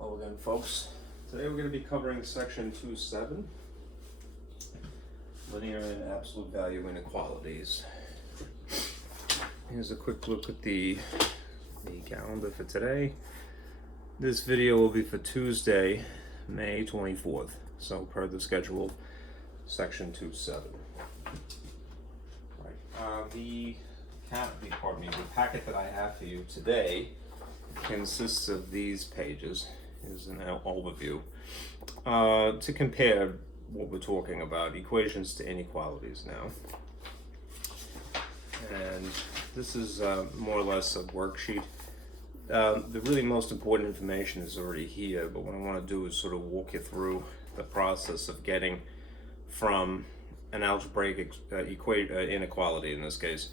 Hello again, folks. Today we're going to be covering section 2.7, linear and absolute value inequalities. Here's a quick look at the calendar for today. This video will be for Tuesday, May 24th. So per the schedule, section 2.7. Right. The packet that I have for you today consists of these pages. Is an overview to compare what we're talking about, equations to inequalities now. And this is more or less a worksheet. The really most important information is already here, but what I want to do is sort of walk you through the process of getting from an algebraic inequality, in this case,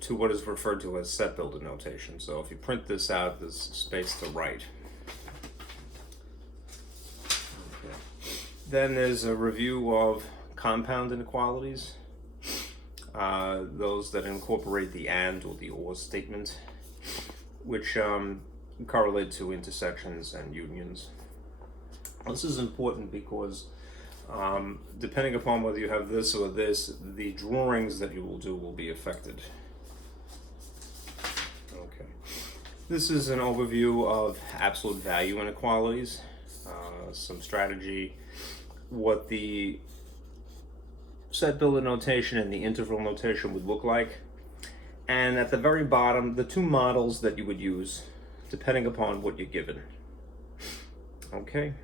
to what is referred to as set builder notation. So if you print this out, there's space to write. Then there's a review of compound inequalities, those that incorporate the and or the or statement, which correlate to intersections and unions. This is important because depending upon whether you have this or this, the drawings that you will do will be affected. Okay. This is an overview of absolute value inequalities, some strategy, what the set builder notation and the interval notation would look like, and at the very bottom, the two models that you would use depending upon what you're given. Okay.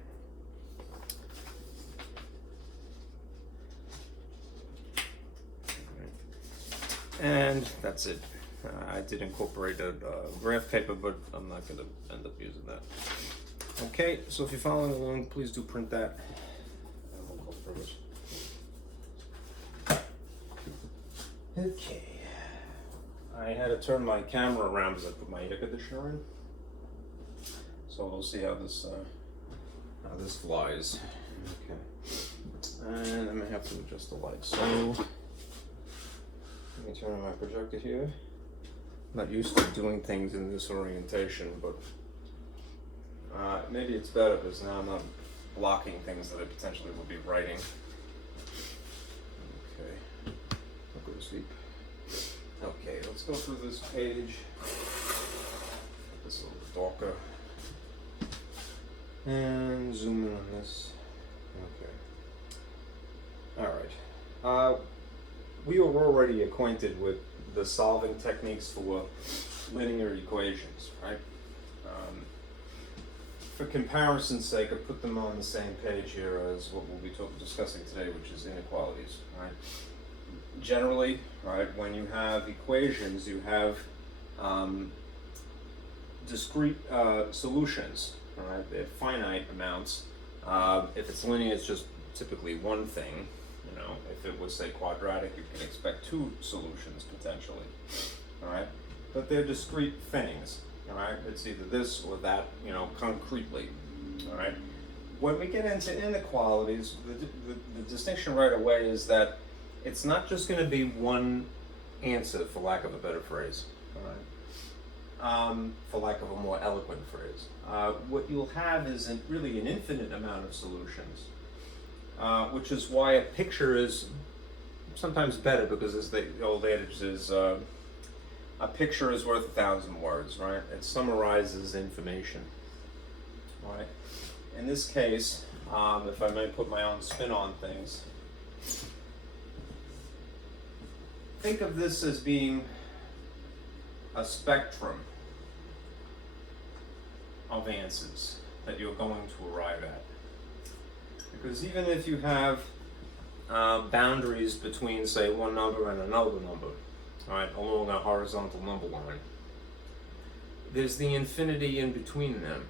And that's it. I did incorporate a graph paper, but I'm not going to end up using that. Okay, so if you're following along, please do print that. Okay, I had to turn my camera around because I put my air conditioner in, so we'll see how this flies. Okay, and I'm gonna have to adjust the light. So let me turn on my projector here. I'm not used to doing things in this orientation, but maybe it's better because now I'm not blocking things that I potentially will be writing. Okay, I'll go to sleep. Okay, let's go through this page. This a little darker. And zoom in on this. Okay. Alright. We are already acquainted with the solving techniques for linear equations, right? For comparison's sake, I put them on the same page here as what we'll be discussing today, which is inequalities, right? Generally, right, when you have equations, you have discrete solutions, right? They're finite amounts. If it's linear, it's just typically one thing. You know, if it was, say, quadratic, you can expect two solutions potentially, all right? But they're discrete things. All right, it's either this or that, you know, concretely. All right. When we get into inequalities, the distinction right away is that it's not just going to be one answer, for lack of a better phrase. All right. For lack of a more eloquent phrase, what you'll have is really an infinite amount of solutions, which is why a picture is sometimes better, because as the old adage is. A picture is worth 1,000 words, right? It summarizes information, right? In this case, if I may put my own spin on things, think of this as being a spectrum of answers that you're going to arrive at. Because even if you have boundaries between, say, one number and another number, all right, along a horizontal number line, there's the infinity in between them.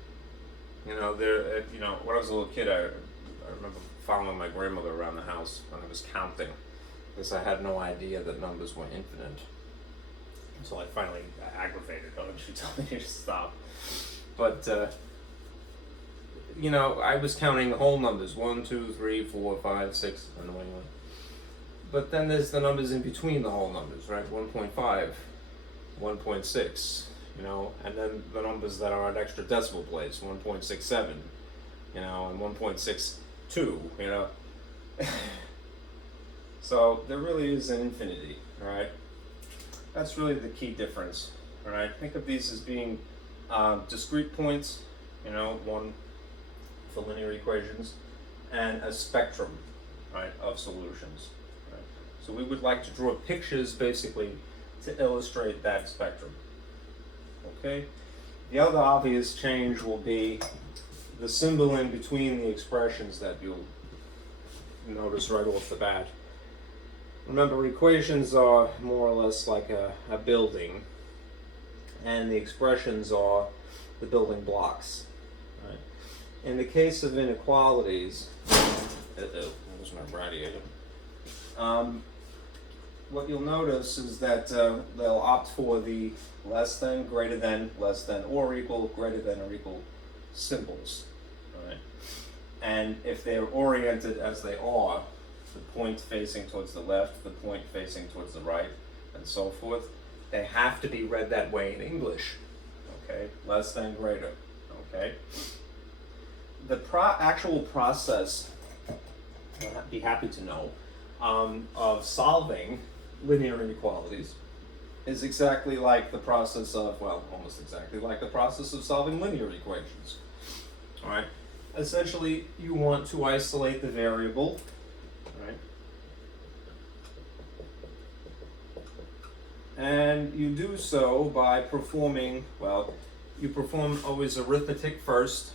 You know, you know, when I was a little kid, I remember following my grandmother around the house when I was counting, because I had no idea that numbers were infinite. So I finally aggravated her and she told me to stop. But you know, I was counting whole numbers, 1, 2, 3, 4, 5, 6, annoyingly. But then there's the numbers in between the whole numbers, right? 1.5, 1.6, you know, and then the numbers that are at extra decimal place, 1.67, you know, and 1.62, you know. So there really is an infinity, all right? That's really the key difference, all right? Think of these as being discrete points, you know, one for linear equations, and a spectrum, right, of solutions. Right? So we would like to draw pictures basically to illustrate that spectrum. Okay? The other obvious change will be the symbol in between the expressions that you'll notice right off the bat. Remember, equations are more or less like a building, and the expressions are the building blocks. Right? In the case of inequalities, that was my radiator. What you'll notice is that they'll opt for the less than, greater than, less than, or equal, greater than, or equal symbols. Right? And if they're oriented as they are, the point facing towards the left, the point facing towards the right, and so forth, they have to be read that way in English. Okay? Less than, greater. Okay? The actual process, I'd be happy to know, of solving linear inequalities is exactly like the process of, well, almost exactly like the process of solving linear equations. All right? Essentially, you want to isolate the variable, right? And you do so by performing, well, you perform always arithmetic first,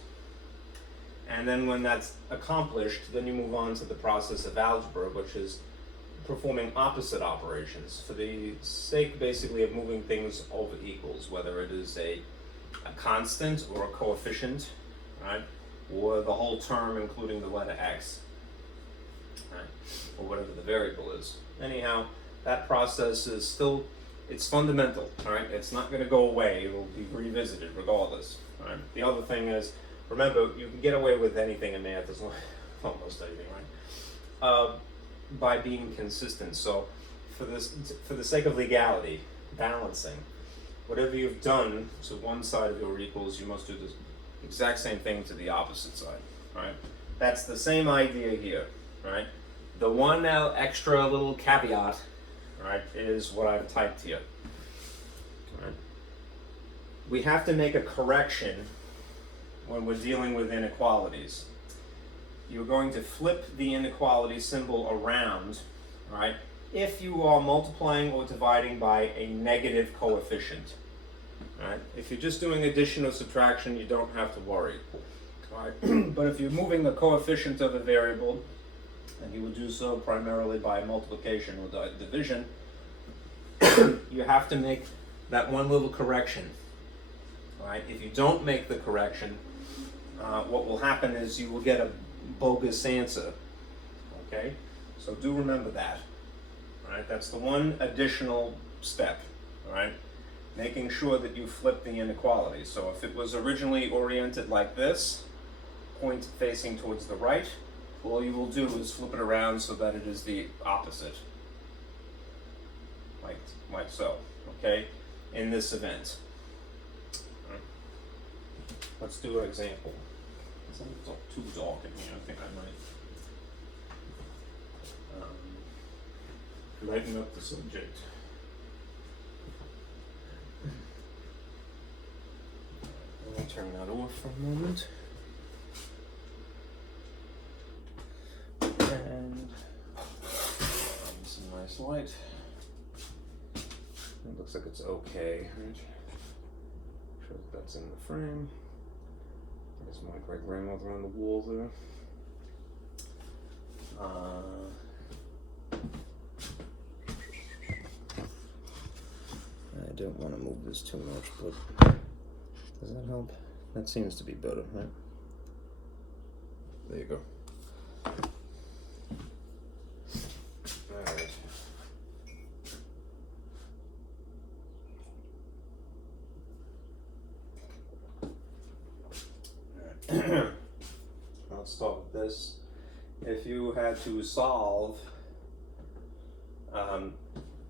and then when that's accomplished, then you move on to the process of algebra, which is performing opposite operations for the sake basically of moving things over equals, whether it is a constant or a coefficient, right? Or the whole term including the letter x, right? Or whatever the variable is. Anyhow, that process is still, it's fundamental, all right? It's not going to go away. It will be revisited regardless, all right? The other thing is, remember, you can get away with anything in math, as long, almost anything, right? By being consistent. So, for the sake of legality, balancing, whatever you've done to one side of your equals, you must do the exact same thing to the opposite side, right? That's the same idea here, right? The one extra little caveat, right, is what I've typed here. Right? We have to make a correction when we're dealing with inequalities. You're going to flip the inequality symbol around, right, if you are multiplying or dividing by a negative coefficient. Right? If you're just doing addition or subtraction, you don't have to worry. Right? But if you're moving the coefficient of a variable, and you will do so primarily by multiplication or division, you have to make that one little correction. Right? If you don't make the correction, what will happen is you will get a bogus answer. Okay? So do remember that. All right? That's the one additional step. All right? Making sure that you flip the inequality. So if it was originally oriented like this, point facing towards the right, all you will do is flip it around so that it is the opposite. Like so. Okay? In this event. Right. Let's do an example. It's too dark in here. I think I might lighten up the subject. Let me turn that off for a moment. And some nice light. It looks like it's okay. Right? Sure that's in the frame. There's my great grandmother on the wall there. I don't want to move this too much, but does that help? That seems to be better, right? There you go. Alright. Let's start with this. If you had to solve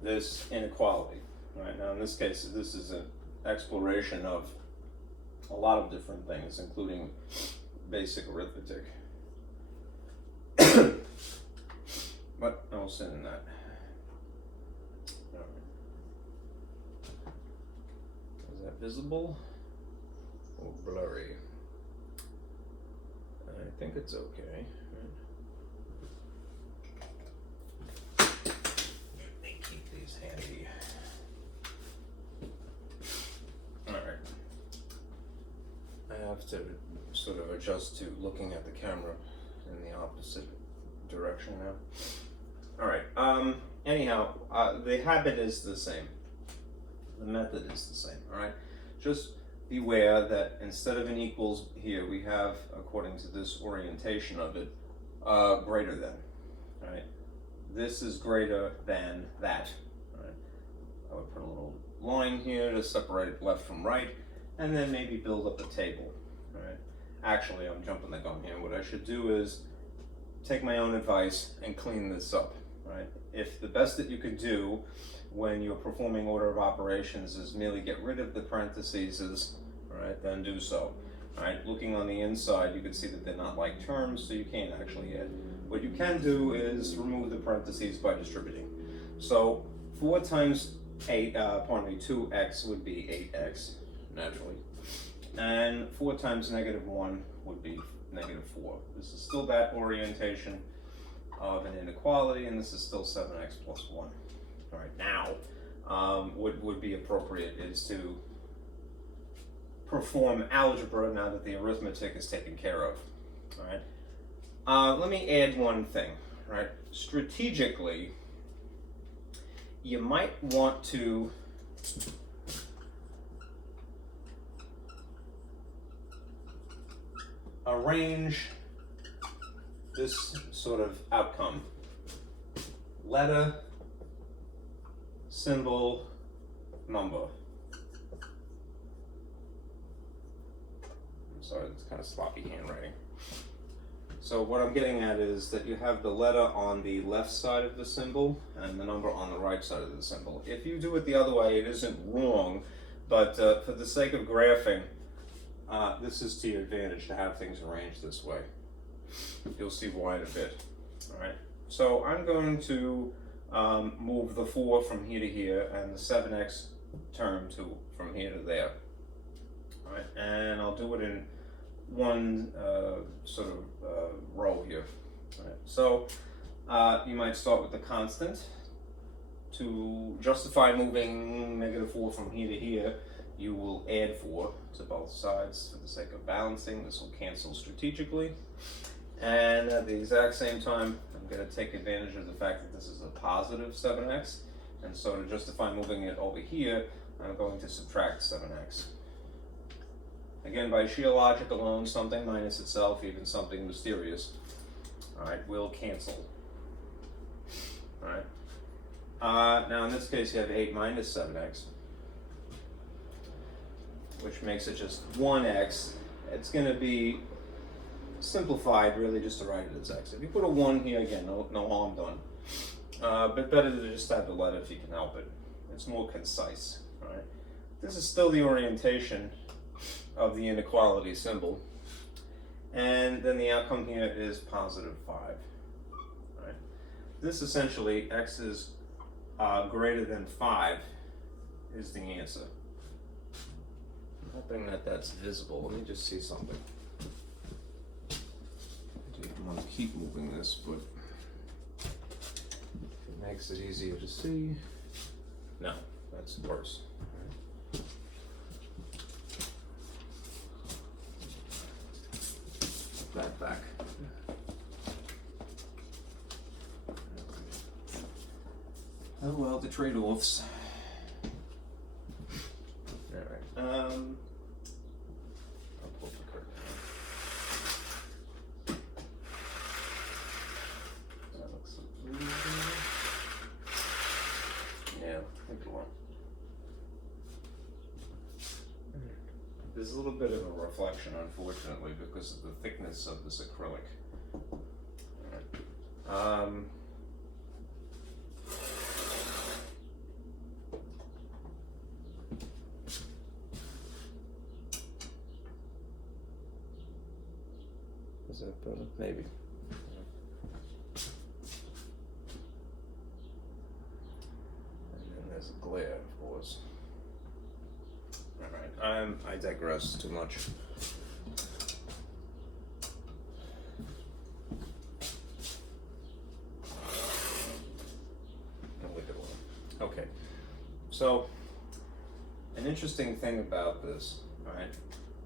this inequality, right? Now in this case, this is exploration of a lot of different things, including basic arithmetic. But I will send in that. All right. Is that visible or blurry? I think it's okay. Let me keep these handy. All right. I have to sort of adjust to looking at the camera in the opposite direction now. All right. Anyhow, the habit is the same. The method is the same. All right. Just beware that instead of an equals here, we have, according to this orientation of it, greater than. All right. This is greater than that. All right. I would put a little line here to separate left from right, and then maybe build up a table. All right. Actually, I'm jumping the gun here. What I should do is take my own advice and clean this up. Right? If the best that you could do when you're performing order of operations is merely get rid of the parentheses, right, then do so. All right? Looking on the inside, you can see that they're not like terms, so you can't actually add. What you can do is remove the parentheses by distributing. So 4 times 2x would be 8x, naturally. And 4 times -1 would be -4. This is still that orientation of an inequality, and this is still 7x plus 1. All right, now, what would be appropriate is to perform algebra now that the arithmetic is taken care of. All right. Let me add one thing. Right. Strategically, you might want to arrange this sort of outcome. Letter, symbol, number. I'm sorry, it's kind of sloppy handwriting. So what I'm getting at is that you have the letter on the left side of the symbol and the number on the right side of the symbol. If you do it the other way, it isn't wrong, but for the sake of graphing, this is to your advantage to have things arranged this way. You'll see why in a bit. All right. So I'm going to move the 4 from here to here and the 7x term from here to there. All right. And I'll do it in one sort of row here. All right. So you might start with the constant. To justify moving -4 from here to here, you will add 4 to both sides for the sake of balancing. This will cancel strategically. And at the exact same time, I'm going to take advantage of the fact that this is a positive 7x. And so to justify moving it over here, I'm going to subtract 7x. Again, by sheer logic alone, something minus itself, even something mysterious, all right, will cancel. All right. Now in this case, you have 8 minus 7x, which makes it just 1x. It's going to be simplified really just to write it as x. If you put a 1 here, again, no harm done. But better to just add the letter if you can help it. It's more concise. All right. This is still the orientation of the inequality symbol. And then the outcome here is positive 5. All right. This essentially, x is greater than 5 is the answer. I'm hoping that that's visible. Let me just see something. I didn't want to keep moving this, but if it makes it easier to see. No, that's worse. Put that back. Oh well, the trade-offs. All right. I'll pull the curtain. That looks so easy. Yeah, I think you are. There's a little bit of a reflection, unfortunately, because of the thickness of this acrylic. All right. Is that better? Maybe. And then there's a glare, of course. Alright, I digress too much. Okay, so an interesting thing about this, right?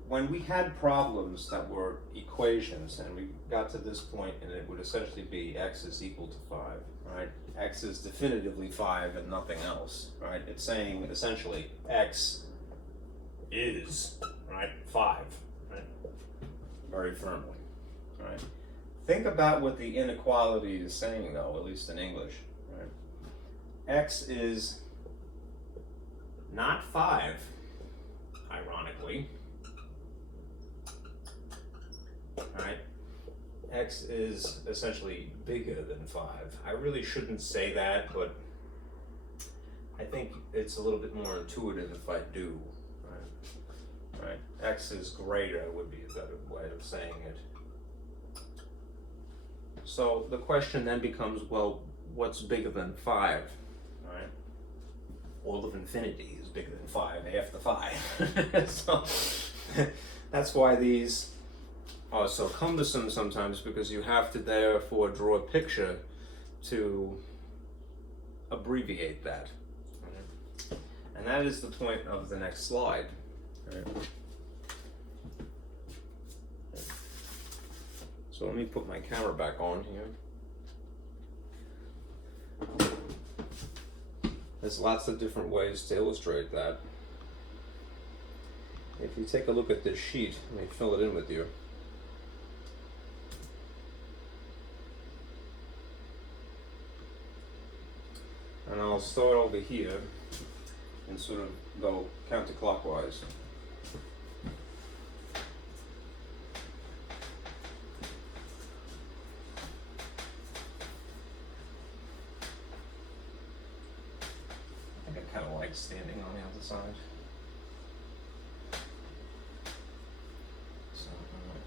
When we had problems that were equations and we got to this point and it would essentially be x is equal to 5, right? X is definitively 5 and nothing else, right? It's saying essentially x is, right, 5, right? Very firmly, right? Think about what the inequality is saying though, at least in English, right? X is not 5, ironically, right? X is essentially bigger than 5. I really shouldn't say that, but I think it's a little bit more intuitive if I do, right? Right? X is greater would be a better way of saying it. So the question then becomes, well, what's bigger than 5? Right? All of infinity is bigger than 5 after 5. So that's why these are so cumbersome sometimes, because you have to therefore draw a picture to abbreviate that. Right? And that is the point of the next slide. Right? So let me put my camera back on here. There's lots of different ways to illustrate that. If you take a look at this sheet, let me fill it in with you. And I'll start over here and sort of go counterclockwise. I think I kind of like standing on the other side. So I'm gonna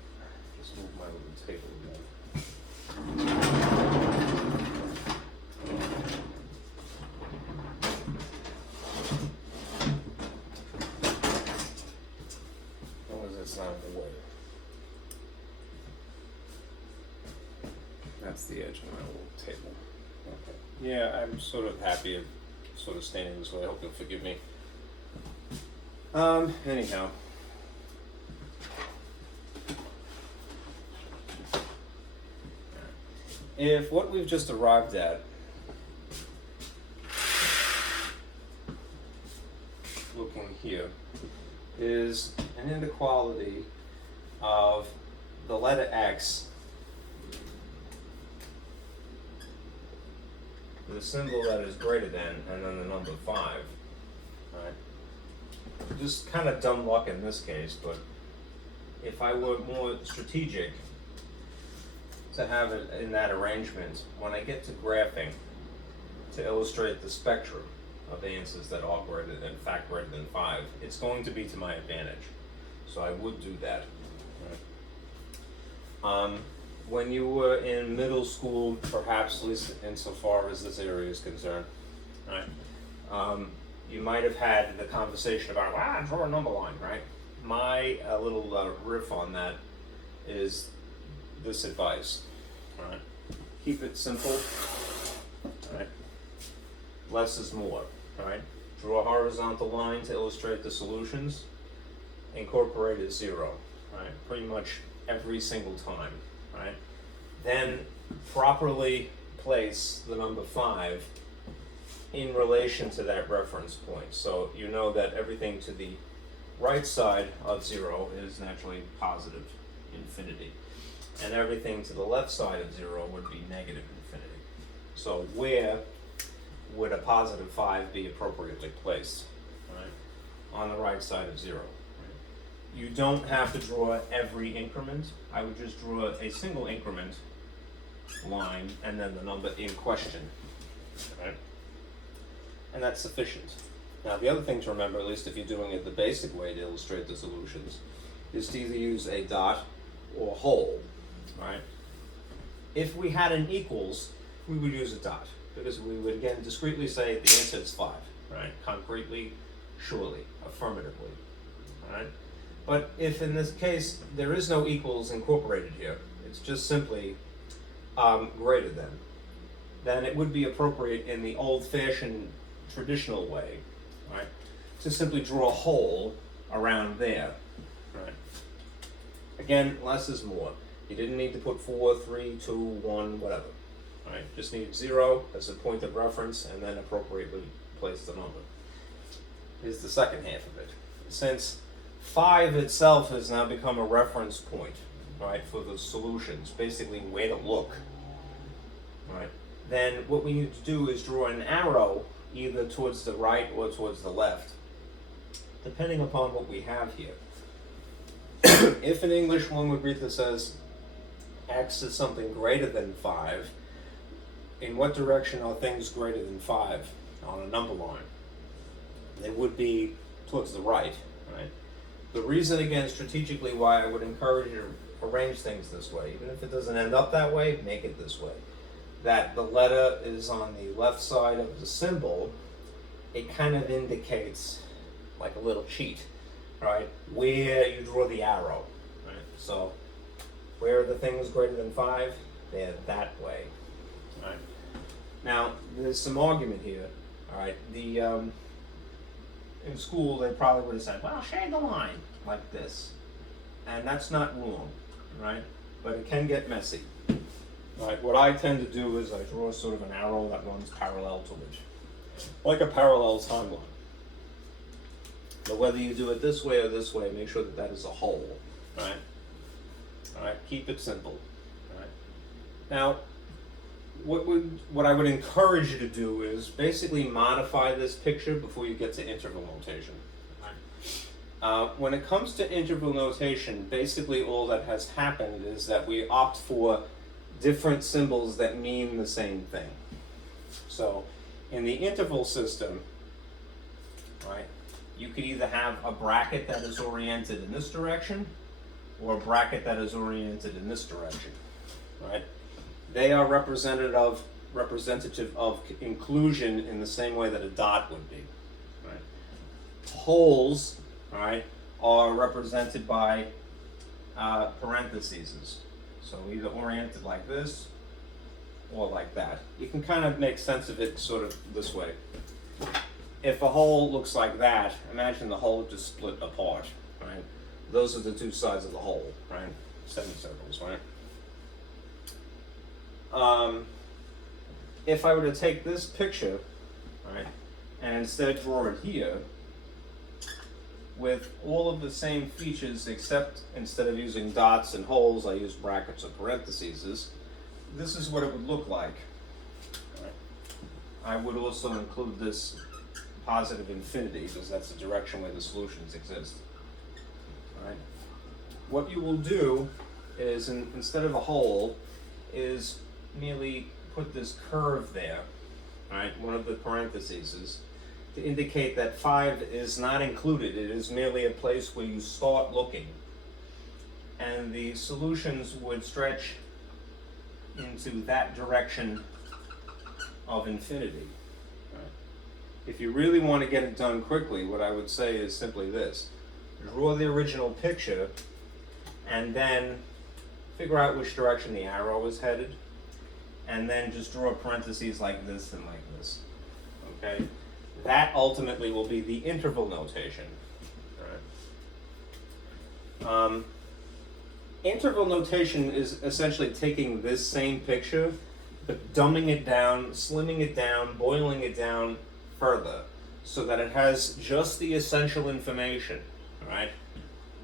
just move my little table again. Out of the way. That's the edge of my little table. Okay. Yeah, I'm sort of happy sort of standing this way. I hope you'll forgive me. Anyhow. If what we've just arrived at looking here is an inequality of the letter x, the symbol that is greater than, and then the number 5, right? Just kind of dumb luck in this case, but if I were more strategic to have it in that arrangement, when I get to graphing to illustrate the spectrum of answers that are greater than, in fact, greater than 5, it's going to be to my advantage. So I would do that. Right? When you were in middle school, perhaps at least insofar as this area is concerned, right? You might have had the conversation about, draw a number line, right? My little riff on that is this advice, right? Keep it simple, right? Less is more, right? Draw a horizontal line to illustrate the solutions. Incorporate a 0, right? Pretty much every single time, right? Then properly place the number 5 in relation to that reference point. So you know that everything to the right side of 0 is naturally positive infinity. And everything to the left side of 0 would be negative infinity. So where would a positive 5 be appropriately placed? Right? On the right side of 0. Right? You don't have to draw every increment. I would just draw a single increment line and then the number in question. Right? And that's sufficient. Now the other thing to remember, at least if you're doing it the basic way to illustrate the solutions, is to either use a dot or hole. right? If we had an equals, we would use a dot, because we would again discretely say the answer is 5, right? Concretely, surely, affirmatively, right? But if in this case there is no equals incorporated here, it's just simply greater than, then it would be appropriate in the old-fashioned traditional way, right, to simply draw a hole around there, right? Again, less is more. You didn't need to put 4, 3, 2, 1, whatever, right? Just needed 0 as a point of reference and then appropriately place the number. Here's the second half of it. Since 5 itself has now become a reference point, right, for the solutions, basically where to look, right, then what we need to do is draw an arrow either towards the right or towards the left, depending upon what we have here. If in English one would read this as x is something greater than 5, in what direction are things greater than 5 on a number line? It would be towards the right, right? The reason, again, strategically why I would encourage you to arrange things this way, even if it doesn't end up that way, make it this way. That the letter is on the left side of the symbol, it kind of indicates, like a little cheat, right, where you draw the arrow, right? So, where are the things greater than 5? They're that way, right? Now, there's some argument here, all right? In school, they probably would have said, well, shade the line like this. And that's not wrong, right? But it can get messy. Right, what I tend to do is I draw sort of an arrow that runs parallel to it, like a parallel timeline. But whether you do it this way or this way, make sure that that is a whole, right? All right, keep it simple, right? Now, what I would encourage you to do is basically modify this picture before you get to interval notation. When it comes to interval notation, basically all that has happened is that we opt for different symbols that mean the same thing. So, in the interval system, right, you could either have a bracket that is oriented in this direction or a bracket that is oriented in this direction, right? They are representative of inclusion in the same way that a dot would be, right? Holes, right, are represented by parentheses. So either oriented like this or like that. You can kind of make sense of it sort of this way. If a hole looks like that, imagine the hole just split apart, right? Those are the two sides of the hole, right? Semicircles, right? If I were to take this picture, right, and instead draw it here, with all of the same features, except instead of using dots and holes, I use brackets or parentheses, this is what it would look like. Right. I would also include this positive infinity, because that's the direction where the solutions exist. Right. What you will do is, instead of a hole, is merely put this curve there, right, one of the parentheses, to indicate that 5 is not included. It is merely a place where you start looking. And the solutions would stretch into that direction of infinity. Right? If you really want to get it done quickly, what I would say is simply this. Draw the original picture and then figure out which direction the arrow is headed, and then just draw parentheses like this and like this. Okay? That ultimately will be the interval notation. Right. Interval notation is essentially taking this same picture, but dumbing it down, slimming it down, boiling it down further, so that it has just the essential information, right?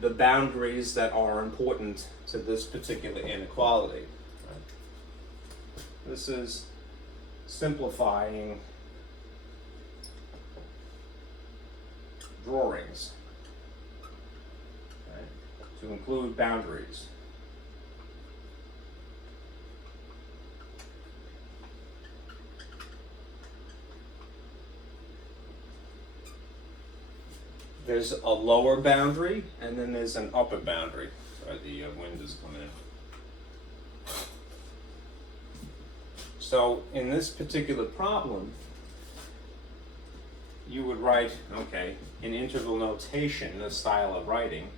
The boundaries that are important to this particular inequality. Right? This is simplifying drawings, right, to include boundaries. There's a lower boundary and then there's an upper boundary. Sorry, the wind is coming in. So in this particular problem, you would write, okay, in interval notation, the style of writing,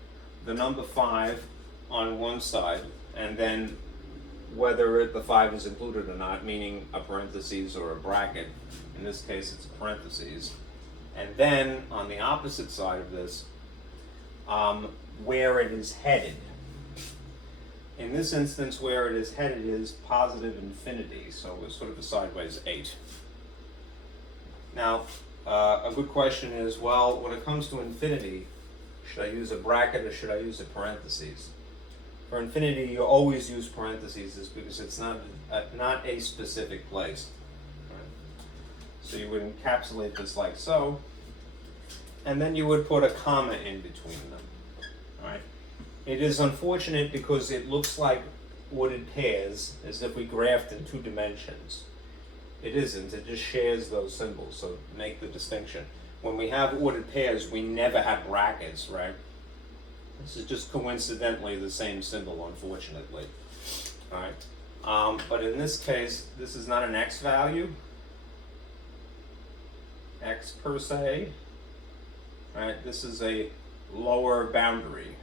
the number 5 on one side, and then whether the 5 is included or not, meaning a parentheses or a bracket. In this case, it's a parentheses. And then on the opposite side of this, where it is headed. In this instance, where it is headed is positive infinity, so it's sort of a sideways 8. Now, a good question is, well, when it comes to infinity, should I use a bracket or should I use a parentheses? For infinity, you always use parentheses because it's not a specific place. Right? So you would encapsulate this like so, and then you would put a comma in between them. All right? It is unfortunate because it looks like ordered pairs as if we graphed in 2 dimensions. It isn't, it just shares those symbols, so make the distinction. When we have ordered pairs, we never have brackets, right? This is just coincidentally the same symbol, unfortunately. All right. But in this case, this is not an x value, x per se. All right. This is a lower boundary.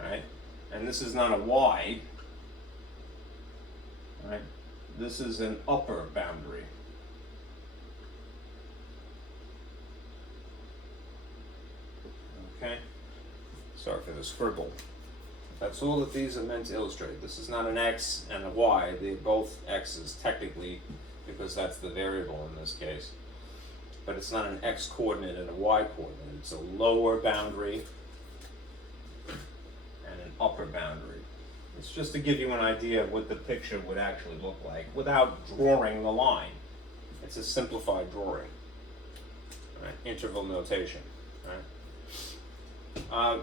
All right. And this is not a y. All right. This is an upper boundary. Okay, sorry for the scribble. That's all that these are meant to illustrate. This is not an x and a y. They're both x's technically, because that's the variable in this case. But it's not an x coordinate and a y coordinate. It's a lower boundary and an upper boundary. It's just to give you an idea of what the picture would actually look like without drawing the line. It's a simplified drawing. Right? Interval notation. Right?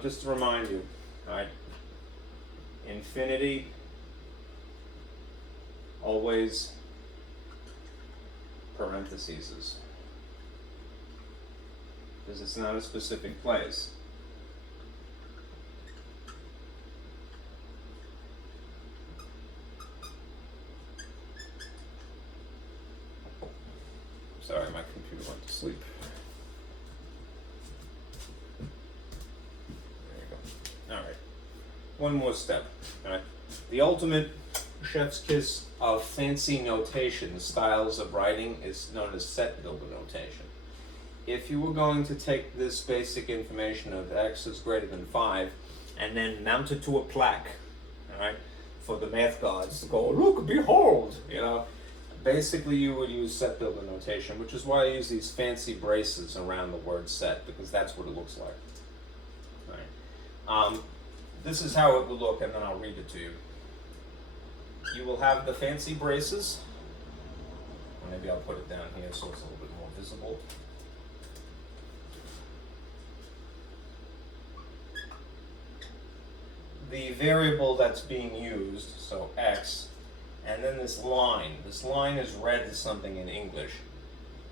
Just to remind you, right? Infinity, always parentheses, because it's not a specific place. Sorry, my computer went to sleep. One more step. Right? The ultimate chef's kiss of fancy notation, styles of writing, is known as set builder notation. If you were going to take this basic information of x is greater than 5 and then mount it to a plaque, all right, for the math gods to go, look, behold, you know, basically you would use set builder notation, which is why I use these fancy braces around the word set, because that's what it looks like. Right? This is how it will look, and then I'll read it to you. You will have the fancy braces. Maybe I'll put it down here so it's a little bit more visible. The variable that's being used, so x, and then this line. This line is read as something in English,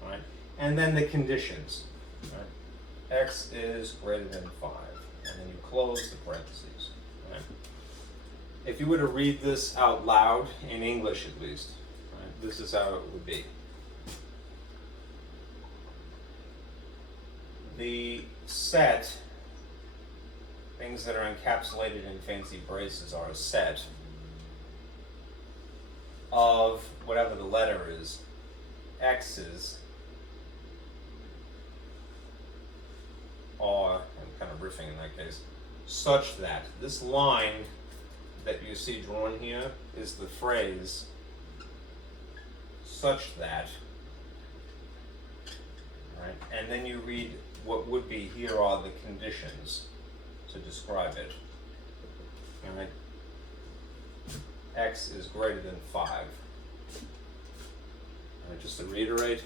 right? And then the conditions, right? X is greater than 5, and then you close the parentheses. Right? If you were to read this out loud, in English at least, right, this is how it would be. The set, things that are encapsulated in fancy braces, are a set of whatever the letter is, x's are, I'm kind of riffing in that case, such that this line that you see drawn here is the phrase such that, right? And then you read what would be, here are the conditions to describe it. All right? X is greater than 5. All right, just to reiterate,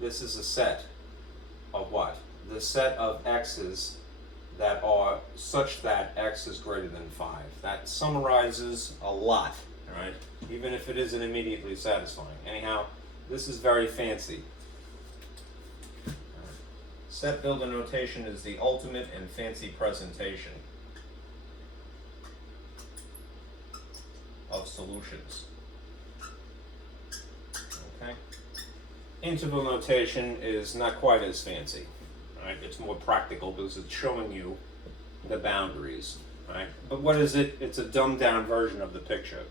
this is a set of what? The set of x's that are such that x is greater than 5. That summarizes a lot, all right? Even if it isn't immediately satisfying. Anyhow, this is very fancy. Set builder notation is the ultimate and fancy presentation of solutions. Okay? Interval notation is not quite as fancy. Right? It's more practical because it's showing you the boundaries. Right? But what is it? It's a dumbed down version of the picture.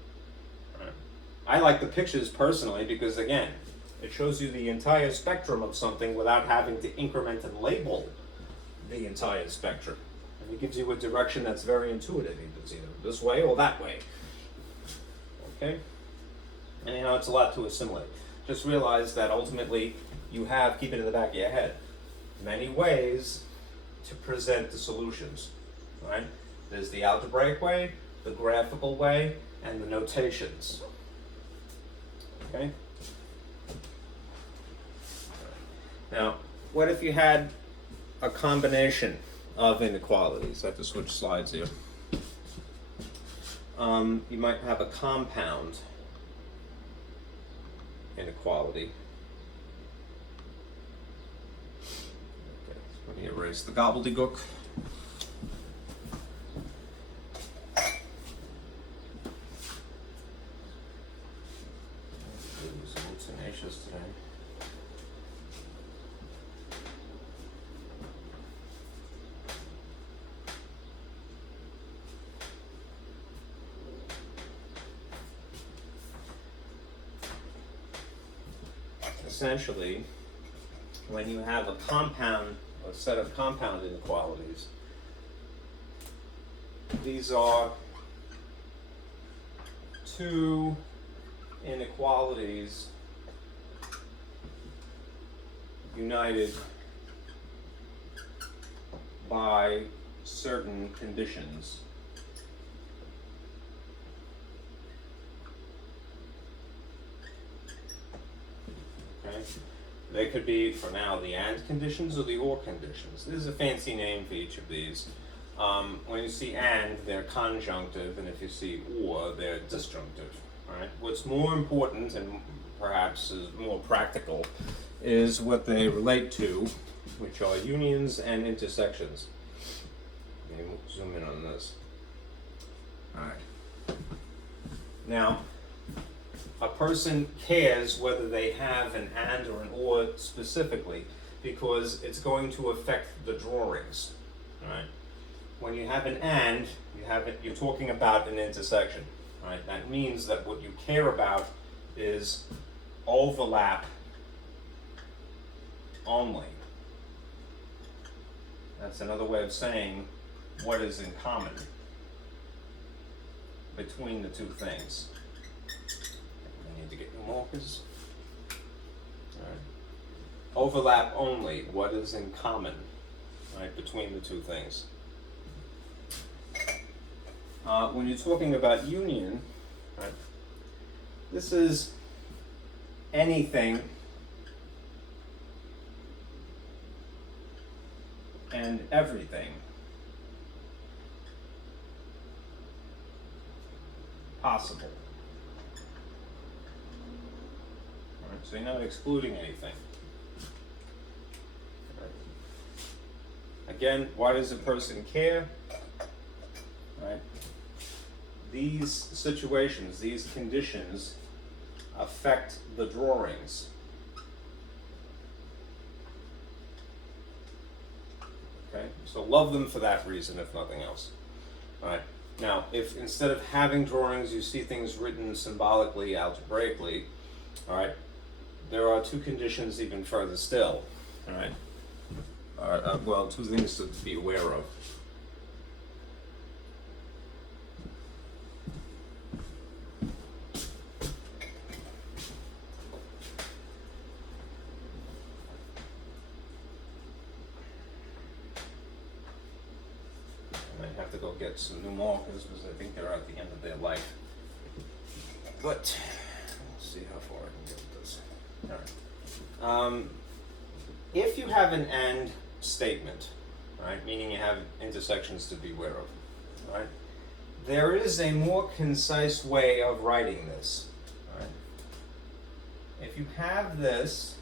Right? I like the pictures personally because, again, it shows you the entire spectrum of something without having to increment and label the entire spectrum. And it gives you a direction that's very intuitive. It's either this way or that way. Okay? And you know, it's a lot to assimilate. Just realize that ultimately you have, keep it in the back of your head, many ways to present the solutions. Right? There's the algebraic way, the graphical way, and the notations. Okay? Now, what if you had a combination of inequalities? I have to switch slides here. You might have a compound inequality. Okay, so let me erase the gobbledygook. It's a little tenacious today. Essentially, when you have a set of compound inequalities, these are two inequalities united by certain conditions. They could be, for now, the AND conditions or the OR conditions. This is a fancy name for each of these. When you see AND, they're conjunctive, and if you see OR, they're disjunctive. Right? What's more important, and perhaps is more practical, is what they relate to, which are unions and intersections. Let me zoom in on this. All right. Now, a person cares whether they have an AND or an OR specifically because it's going to affect the drawings. Right? When you have an AND, you're talking about an intersection. Right? That means that what you care about is overlap only. That's another way of saying what is in common between the two things. I need to get new markers. All right. Overlap only. What is in common, right, between the two things? When you're talking about union, right, this is anything and everything possible. All right, so you're not excluding anything. All right. Again, why does a person care? Right? These situations, these conditions affect the drawings. Okay, so love them for that reason, if nothing else. All right. Now, if instead of having drawings, you see things written symbolically, algebraically, all right, there are two conditions even further still. All right. Well, two things to be aware of. To go get some new markers because I think they're at the end of their life. But we'll see how far I can get with this. All right. If you have an AND statement, right, meaning you have intersections to be aware of, right, there is a more concise way of writing this. Right? If you have this,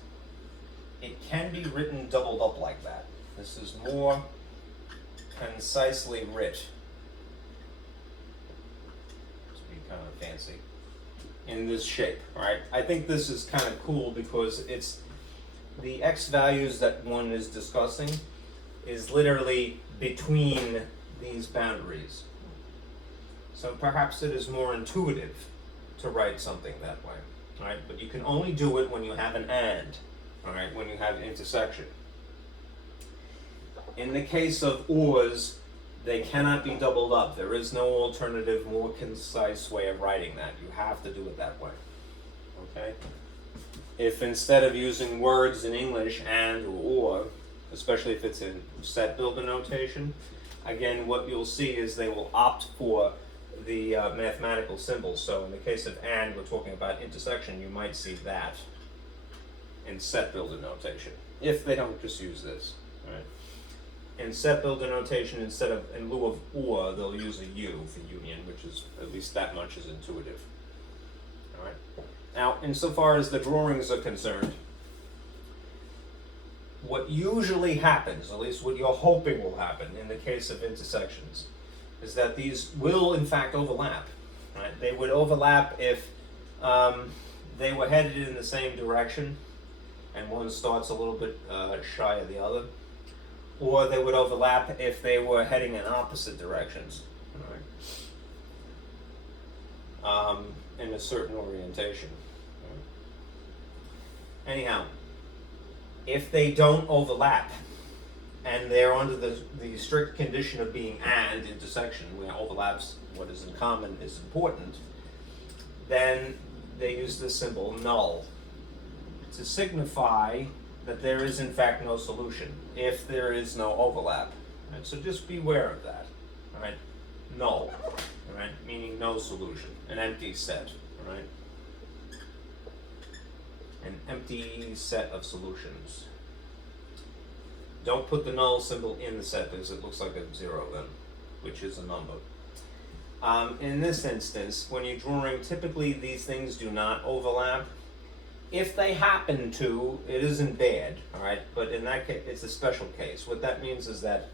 it can be written doubled up like that. This is more concisely writ. Just be kind of fancy, in this shape, right? I think this is kind of cool because it's the x values that one is discussing is literally between these boundaries. So perhaps it is more intuitive to write something that way, right? But you can only do it when you have an and, all right? When you have intersection. In the case of ors, they cannot be doubled up. There is no alternative, more concise way of writing that. You have to do it that way, okay? If instead of using words in English and or, especially if it's in set builder notation, again, what you'll see is they will opt for the mathematical symbols. So in the case of and, we're talking about intersection, you might see that in set builder notation, if they don't just use this, right? In set builder notation, instead of, in lieu of or, they'll use a U for union, which is, at least that much is intuitive, all right? Now, insofar as the drawings are concerned, what usually happens, at least what you're hoping will happen in the case of intersections, is that these will in fact overlap, right? They would overlap if they were headed in the same direction and one starts a little bit shy of the other, or they would overlap if they were heading in opposite directions, right? In a certain orientation. Right? Anyhow, if they don't overlap, and they're under the strict condition of being and intersection, where overlaps, what is in common is important, then they use this symbol null to signify that there is in fact no solution if there is no overlap. Right? So just beware of that. All right? Null, all right? Meaning no solution, an empty set, all right? An empty set of solutions. Don't put the null symbol in the set because it looks like a zero then, which is a number. In this instance, when you're drawing, typically these things do not overlap. If they happen to, it isn't bad, all right? But in that case, it's a special case. What that means is that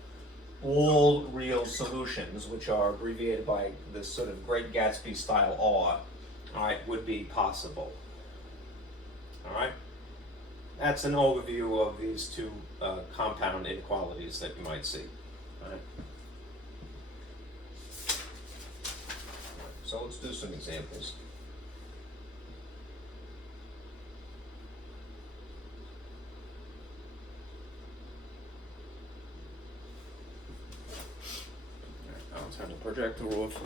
all real solutions, which are abbreviated by this sort of Great Gatsby style R, all right, would be possible. All right? That's an overview of these two compound inequalities that you might see. All right? So let's do some examples. All right, I'll turn the projector off.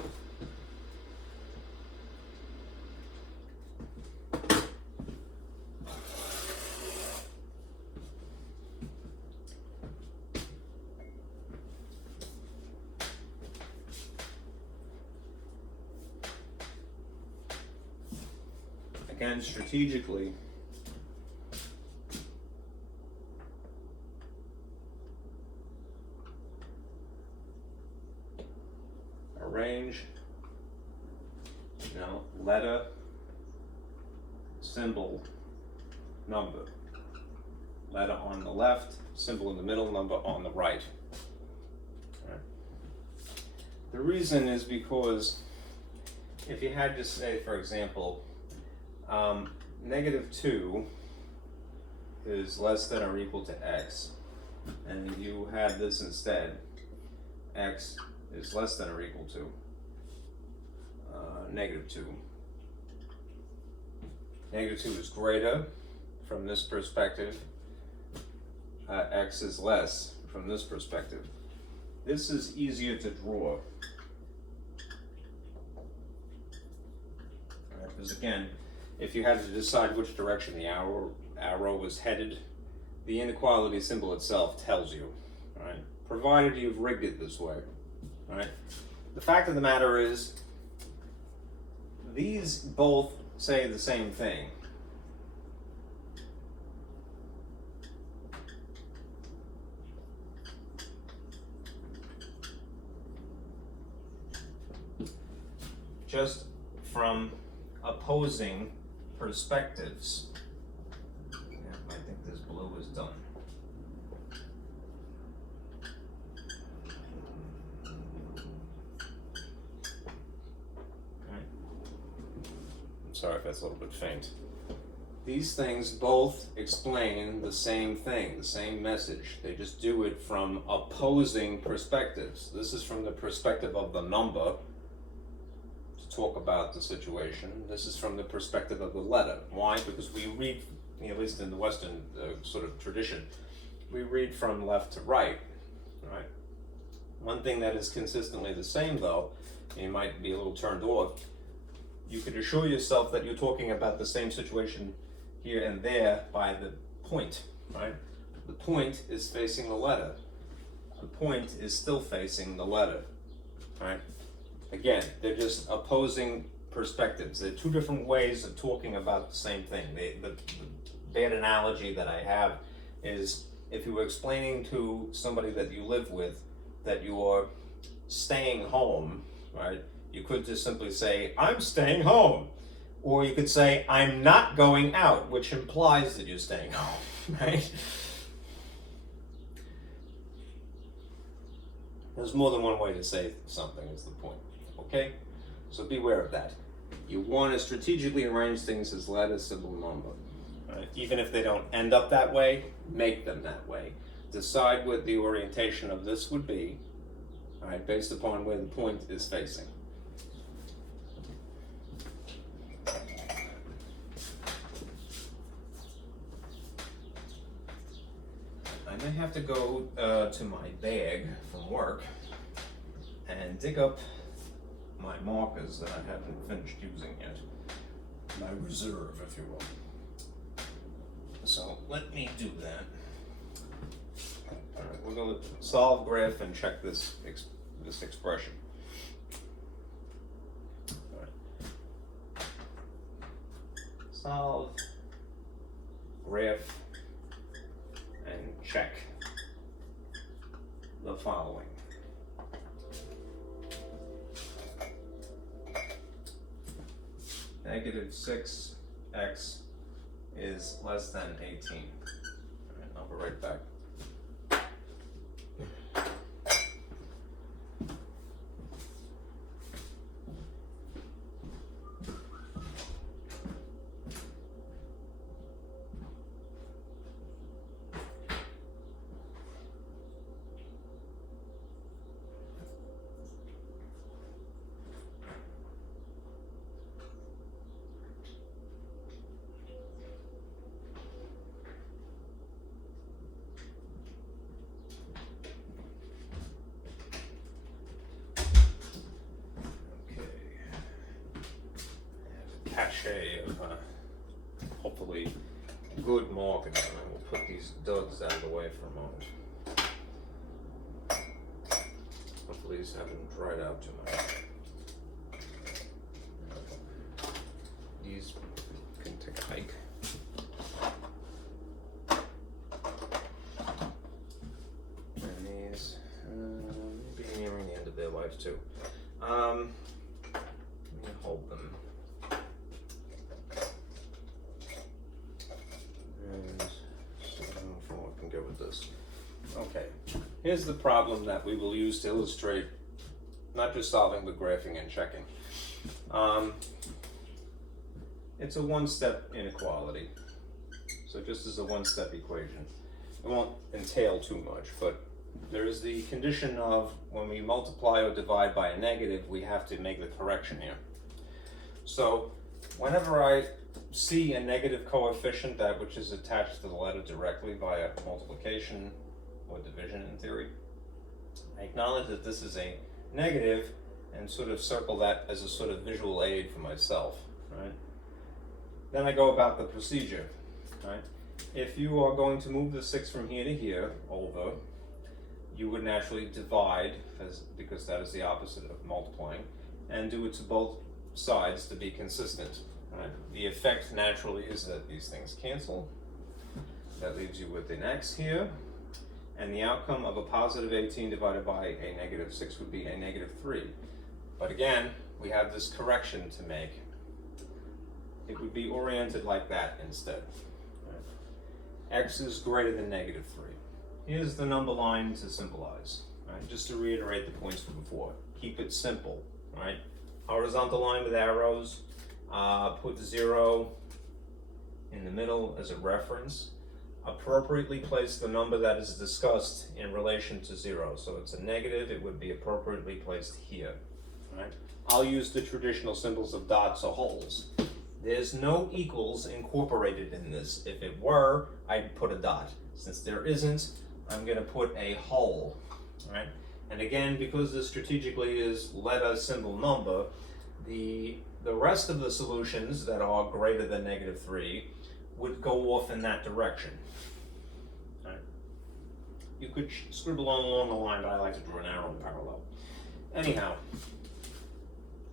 Again, strategically, arrange, letter, symbol, number. Letter on the left, symbol in the middle, number on the right. All right. The reason is because if you had to say, for example, -2 is less than or equal to x, and you had this instead, x is less than or equal to -2. -2 is greater from this perspective, x is less from this perspective. This is easier to draw. Right, because again, if you had to decide which direction the arrow was headed, the inequality symbol itself tells you, right? Provided you've rigged it this way, right? The fact of the matter is, these both say the same thing. Just from opposing perspectives. Yeah, I think this blue is done. Right. sorry if that's a little bit faint. These things both explain the same thing, the same message. They just do it from opposing perspectives. This is from the perspective of the number to talk about the situation. This is from the perspective of the letter. Why? Because we read, at least in the Western sort of tradition, we read from left to right, right? One thing that is consistently the same, though, and you might be a little turned off, you could assure yourself that you're talking about the same situation here and there by the point, right? The point is facing the letter. The point is still facing the letter, right? Again, they're just opposing perspectives. They're two different ways of talking about the same thing. The bad analogy that I have is if you were explaining to somebody that you live with that you're staying home, right? You could just simply say, I'm staying home. Or you could say, I'm not going out, which implies that you're staying home, right? There's more than one way to say something, is the point, okay? So beware of that. You want to strategically arrange things as letter, symbol, number. Right? Even if they don't end up that way, make them that way. Decide what the orientation of this would be, right, based upon where the point is facing. I may have to go to my bag from work and dig up my markers that I haven't finished using yet. My reserve, if you will. So let me do that. All right, we're going to solve graph and check this expression. All right. Solve graph and check the following. Negative 6x is less than 18. All right, I'll be right back. Cachet of hopefully good marketing. And we'll put these duds out of the way for a moment. Hopefully these haven't dried out too much. These can take a hike. And these maybe nearing the end of their life too. Let me hold them. Okay, here's the problem that we will use to illustrate not just solving but graphing and checking. It's a one-step inequality. So just as a one-step equation. It won't entail too much, but there is the condition of when we multiply or divide by a negative, we have to make the correction here. So whenever I see a negative coefficient, that which is attached to the letter directly via multiplication or division in theory, I acknowledge that this is a negative and sort of circle that as a sort of visual aid for myself, right? Then I go about the procedure, right? If you are going to move the 6 from here to here over, you would naturally divide, because that is the opposite of multiplying, and do it to both sides to be consistent. Right? The effect naturally is that these things cancel. That leaves you with an x here, and the outcome of a positive 18 divided by a negative 6 would be a negative 3. But again, we have this correction to make. It would be oriented like that instead. Right? X is greater than negative 3. Here's the number line to symbolize. Right? Just to reiterate the points from before. Keep it simple. Right? Horizontal line with arrows. Put 0 in the middle as a reference. Appropriately place the number that is discussed in relation to 0. So it's a negative, it would be appropriately placed here. Right? I'll use the traditional symbols of dots or holes. There's no equals incorporated in this. If it were, I'd put a dot. Since there isn't, I'm going to put a hole. Right? And again, because this strategically is letter symbol number, the rest of the solutions that are greater than -3 would go off in that direction. Right? You could scribble along the line, but I like to draw an arrow parallel. Anyhow,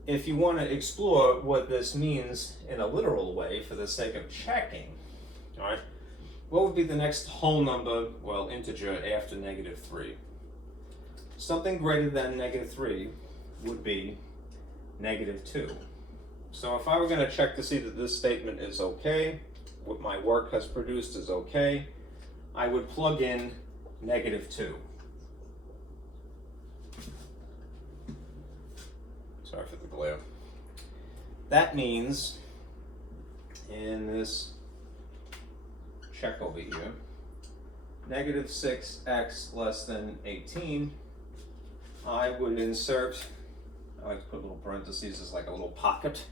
if you want to explore what this means in a literal way for the sake of checking, all right, what would be the next whole number, well, integer after -3? Something greater than -3 would be -2. So if I were going to check to see that this statement is okay, what my work has produced is okay, I would plug in -2. Sorry for the glare. That means in this check over here, -6x less than 18, I would insert, I like to put little parentheses as like a little pocket,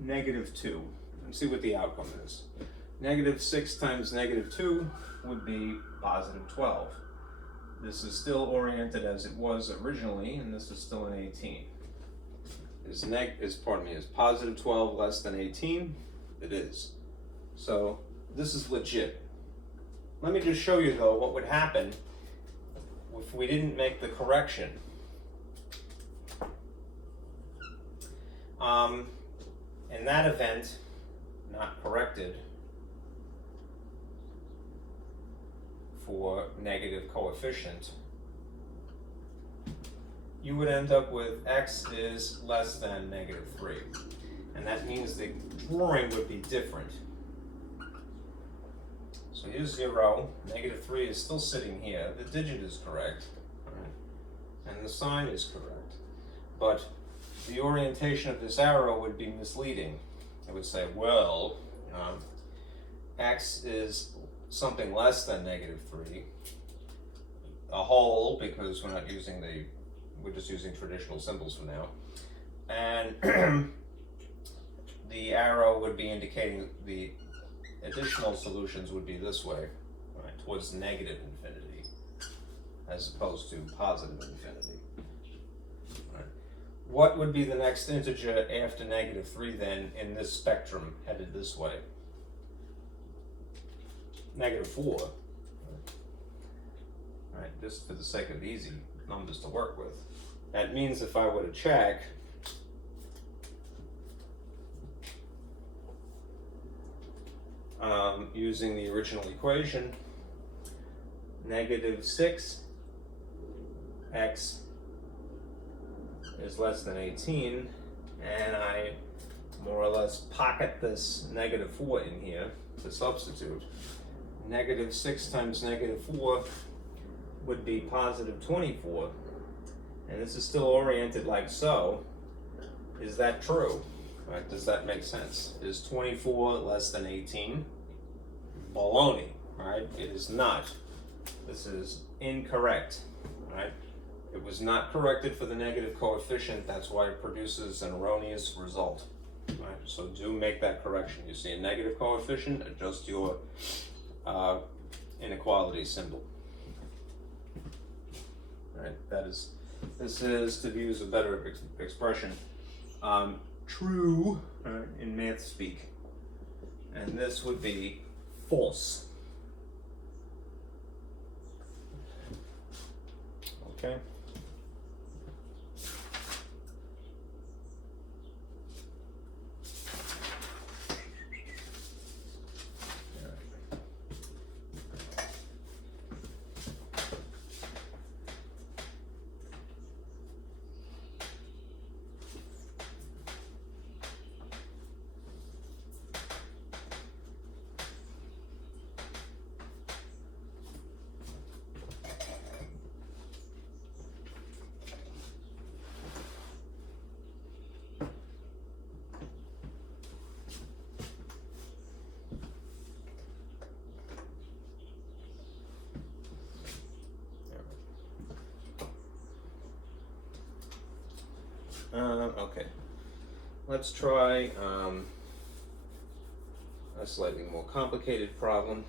-2, and see what the outcome is. -6 times -2 would be +12. This is still oriented as it was originally, and this is still an 18. Is +12 less than 18? It is. So this is legit. Let me just show you though what would happen if we didn't make the correction. In that event, not corrected for negative coefficient, you would end up with x is less than -3. And that means the drawing would be different. So here's 0, -3 is still sitting here, the digit is correct, right? And the sign is correct. But the orientation of this arrow would be misleading. It would say, well, x is something less than -3, a whole, because we're just using traditional symbols for now, and the arrow would be indicating the additional solutions would be this way, right, towards negative infinity, as opposed to positive infinity. Right. What would be the next integer after -3 then in this spectrum headed this way? -4. Right, just for the sake of easy numbers to work with. That means if I were to check, using the original equation, -6 x is less than 18, and I more or less pocket this -4 in here to substitute. -6 times -4 would be +24, and this is still oriented like so. Is that true? Right? Does that make sense? Is 24 less than 18? Baloney, right? It is not. This is incorrect, right? It was not corrected for the negative coefficient, that's why it produces an erroneous result. Right? So do make that correction. You see a negative coefficient, adjust your inequality symbol. Right? This is, to use a better expression, true in math speak, and this would be false. Okay. Okay. Let's try a slightly more complicated problem.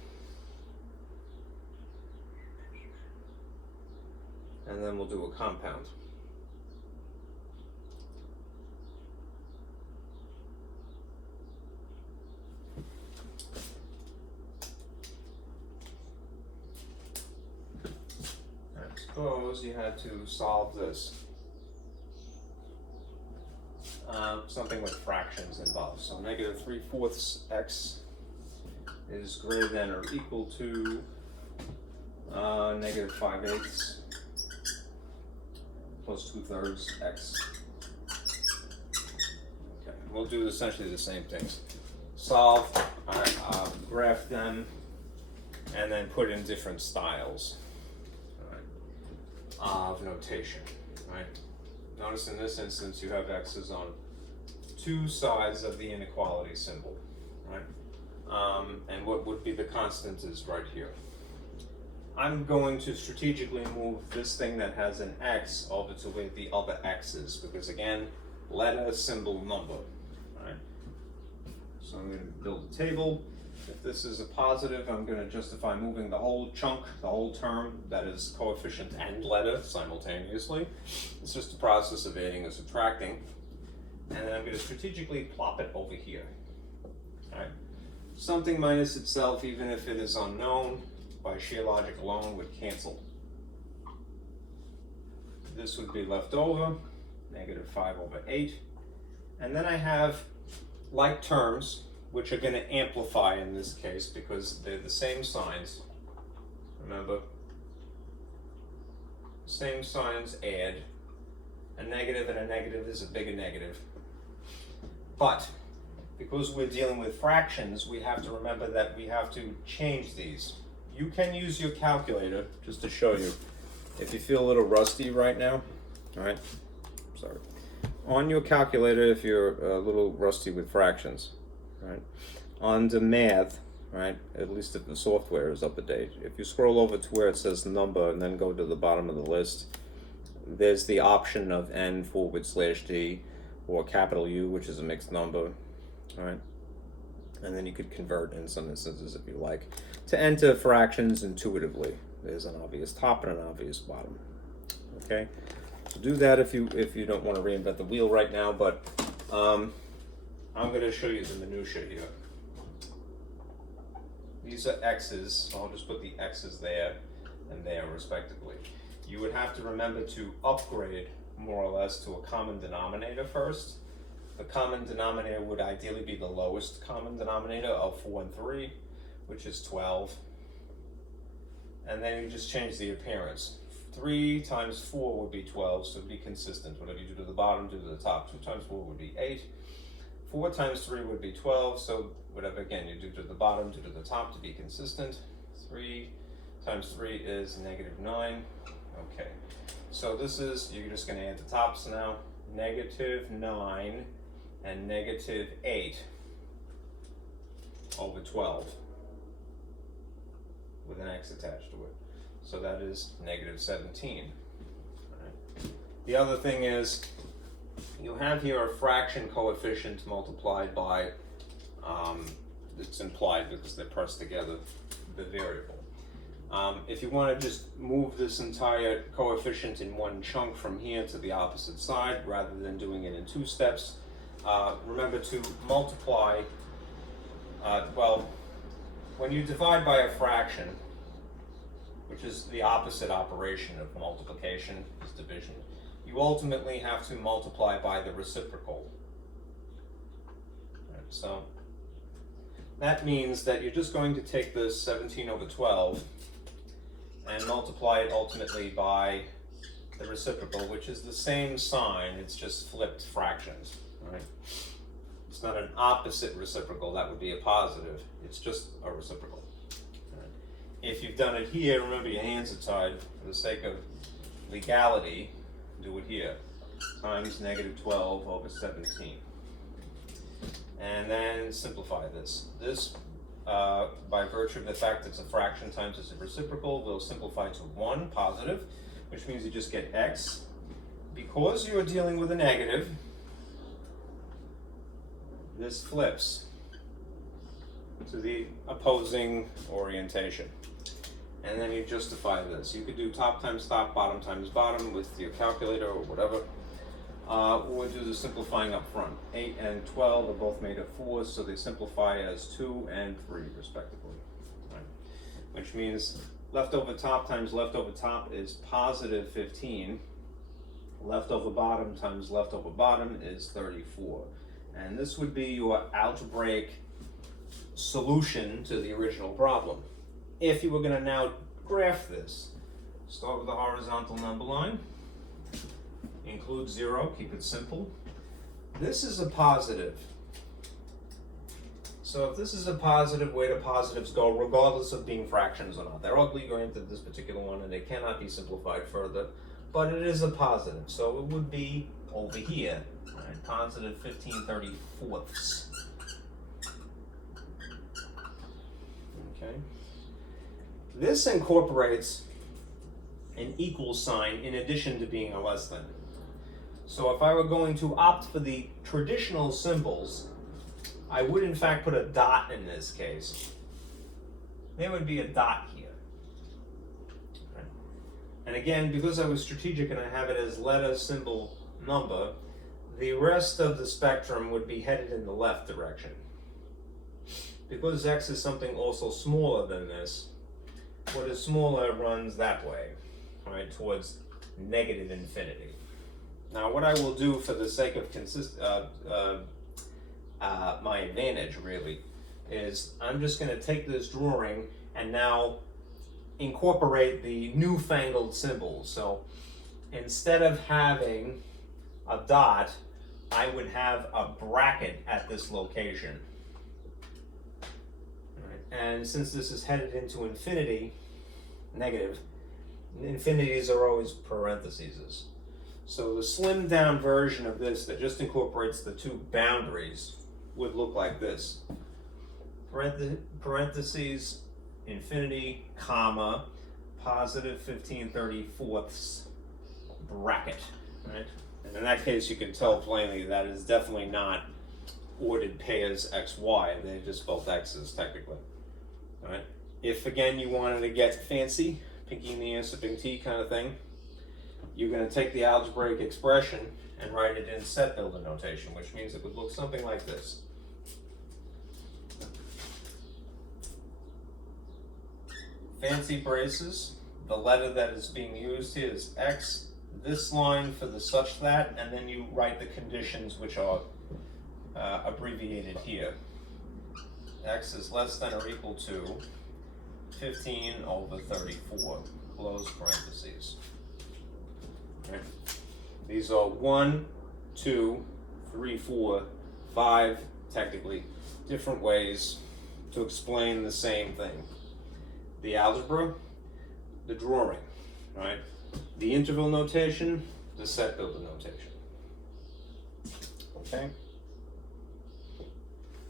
And then we'll do a compound. Suppose you had to solve this. Something with fractions involved. So negative 3/4 x is greater than or equal to negative 5/8 plus 2/3 x. Okay, we'll do essentially the same things. Solve, graph them, and then put in different styles of notation, right? Notice in this instance you have x's on two sides of the inequality symbol, right? And what would be the constant is right here. I'm going to strategically move this thing that has an x over to where the other x's, because again, letter, symbol, number, right? So I'm going to build a table. If this is a positive, I'm going to justify moving the whole chunk, the whole term, that is coefficient and letter simultaneously. It's just a process of adding and subtracting. And then I'm going to strategically plop it over here. All right? Something minus itself, even if it is unknown, by sheer logic alone would cancel. This would be left over, negative 5/8. And then I have like terms, which are going to amplify in this case because they're the same signs. Remember, same signs add. A negative and a negative is a bigger negative. But because we're dealing with fractions, we have to remember that we have to change these. You can use your calculator just to show you. If you feel a little rusty right now, all right, sorry. On your calculator, if you're a little rusty with fractions, right, on the math, right, at least if the software is up to date, if you scroll over to where it says number and then go to the bottom of the list, there's the option of n/d or capital U, which is a mixed number, all right, and then you could convert in some instances if you like to enter fractions intuitively. There's an obvious top and an obvious bottom. Okay, so do that if you don't want to reinvent the wheel right now, but I'm going to show you the minutia here. These are x's, so I'll just put the x's there and there respectively. You would have to remember to upgrade more or less to a common denominator first. The common denominator would ideally be the lowest common denominator of 4 and 3, which is 12. And then you just change the appearance. 3 times 4 would be 12, so be consistent. Whatever you do to the bottom, do to the top. 2 times 4 would be 8. 4 times 3 would be 12, so whatever, again, you do to the bottom, do to the top to be consistent. 3 times 3 is negative 9. Okay, so this is, you're just going to add the tops now. Negative 9 and negative 8 over 12 with an x attached to it. So that is negative 17. All right. The other thing is, you have here a fraction coefficient multiplied by, it's implied because they're pressed together, the variable. If you want to just move this entire coefficient in one chunk from here to the opposite side rather than doing it in 2 steps, remember to multiply, well, when you divide by a fraction, which is the opposite operation of multiplication, is division, you ultimately have to multiply by the reciprocal. Right, so that means that you're just going to take this 17 over 12 and multiply it ultimately by the reciprocal, which is the same sign, it's just flipped fractions. Right? It's not an opposite reciprocal, that would be a positive, it's just a reciprocal. Right? If you've done it here, remember your hands are tied. For the sake of legality, do it here, times negative 12 over 17. And then simplify this. This, by virtue of the fact it's a fraction times it's a reciprocal, will simplify to 1, positive, which means you just get x because you're dealing with a negative, this flips to the opposing orientation. And then you justify this. You could do top times top, bottom times bottom with your calculator or whatever. Or do the simplifying up front. 8 and 12 are both made of 4, so they simplify as 2 and 3 respectively. Right. Which means leftover top times leftover top is positive 15. Leftover bottom times leftover bottom is 34. And this would be your algebraic solution to the original problem. If you were going to now graph this, start with the horizontal number line, include 0, keep it simple. This is a positive. So if this is a positive, where do positives go, regardless of being fractions or not? They're ugly granted, this particular one, and they cannot be simplified further, but it is a positive. So it would be over here, right? Positive 15/34. Okay. This incorporates an equal sign in addition to being a less than. So if I were going to opt for the traditional symbols, I would in fact put a dot in this case. There would be a dot here. Right. And again, because I was strategic and I have it as letter, symbol, number, the rest of the spectrum would be headed in the left direction. Because x is something also smaller than this, what is smaller runs that way, right, towards negative infinity. Now, what I will do for the sake of my advantage, really, is I'm just going to take this drawing and now incorporate the newfangled symbols. So instead of having a dot, I would have a bracket at this location. And since this is headed into infinity, negative, infinities are always parentheses. So the slimmed down version of this that just incorporates the two boundaries would look like this. Parentheses, infinity, comma, positive 15/34 bracket, right? And in that case, you can tell plainly that is definitely not ordered pairs XY. They're just both X's technically. All right. If again you wanted to get fancy, pinky in the air, sipping tea kind of thing, you're going to take the algebraic expression and write it in set builder notation, which means it would look something like this. Fancy braces. The letter that is being used here is X. This line for the such that, and then you write the conditions which are abbreviated here. X is less than or equal to 15/34, close parentheses. Right. These are 1, 2, 3, 4, 5, technically, different ways to explain the same thing. The algebra, the drawing, right? The interval notation, the set builder notation. Okay?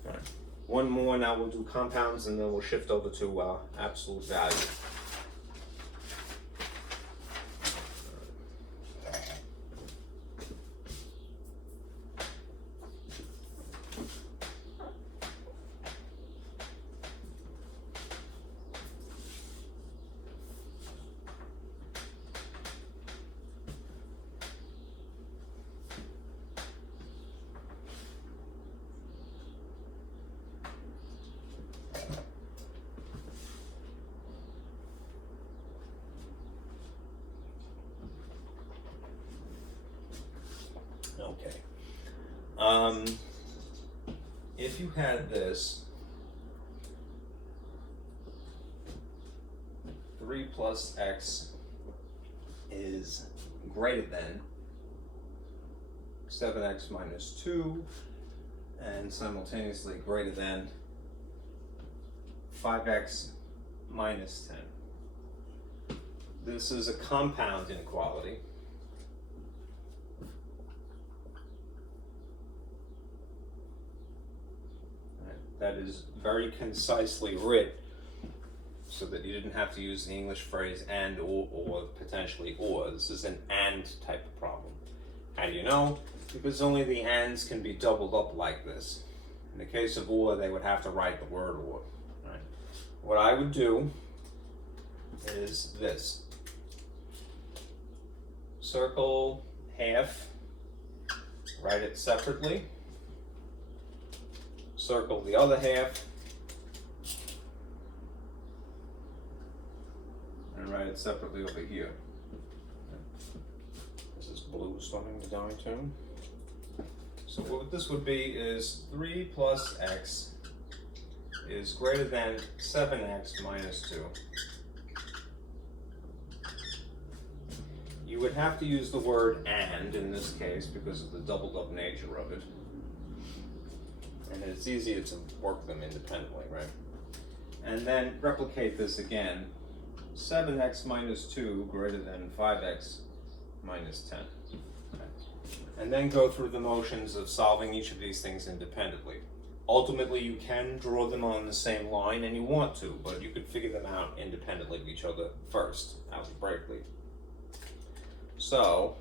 All right. One more, now we'll do compounds, and then we'll shift over to absolute value. Okay. If you had this, 3 plus x is greater than 7x minus 2, and simultaneously greater than 5x minus 10. This is a compound inequality. That is very concisely writ so that you didn't have to use the English phrase and or potentially or. This is an and type of problem. How do you know? Because only the ands can be doubled up like this. In the case of or, they would have to write the word or. Right? What I would do is this. Circle half, write it separately. Circle the other half, and write it separately over here. This is blue starting to die too. So what this would be is 3 plus x is greater than 7x minus 2. You would have to use the word and in this case because of the doubled up nature of it. And it's easier to work them independently, right? And then replicate this again. 7x minus 2 greater than 5x minus 10. Okay. And then go through the motions of solving each of these things independently. Ultimately, you can draw them on the same line and you want to, but you could figure them out independently of each other first, algebraically. So,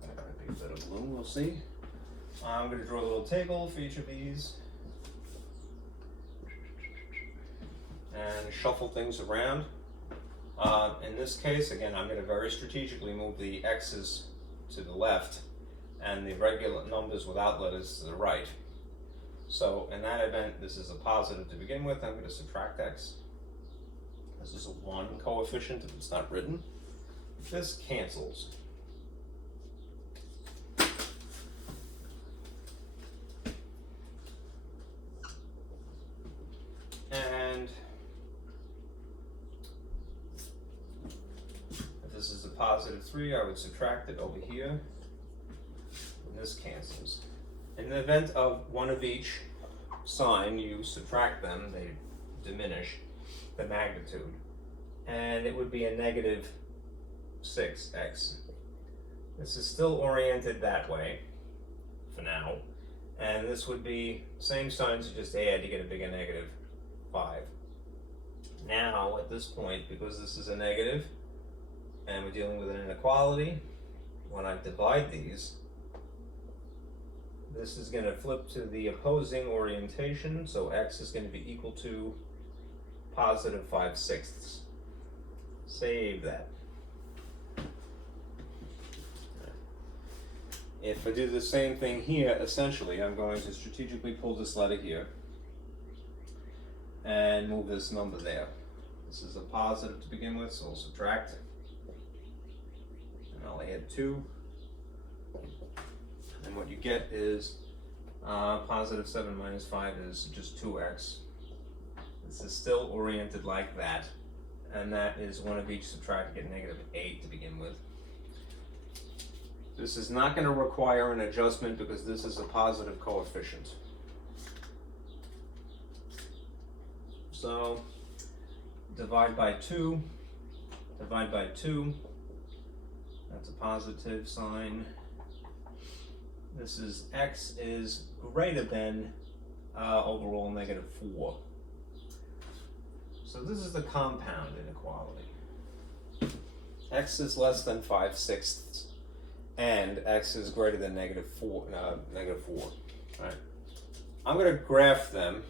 that might be a bit of blue, we'll see. I'm going to draw a little table for each of these and shuffle things around. In this case, again, I'm going to very strategically move the x's to the left and the regular numbers without letters to the right. So in that event, this is a positive to begin with. I'm going to subtract x. This is a 1 coefficient if it's not written. This cancels. And if this is a positive 3, I would subtract it over here. And this cancels. In the event of one of each sign, you subtract them, they diminish the magnitude. And it would be a negative 6x. This is still oriented that way for now. And this would be same signs, you just add, you get a bigger negative 5. Now, at this point, because this is a negative, and we're dealing with an inequality, when I divide these, this is going to flip to the opposing orientation, so x is going to be equal to positive 5/6. Save that. If I do the same thing here, essentially, I'm going to strategically pull this letter here and move this number there. This is a positive to begin with, so I'll subtract. And I'll add 2. And what you get is positive 7 minus 5 is just 2x. This is still oriented like that. And that is one of each subtract to get negative 8 to begin with. This is not going to require an adjustment because this is a positive coefficient. So divide by 2, divide by 2, that's a positive sign. This is x is greater than overall negative 4. So this is the compound inequality. X is less than 5/6 and x is greater than negative 4. Right? I'm going to graph them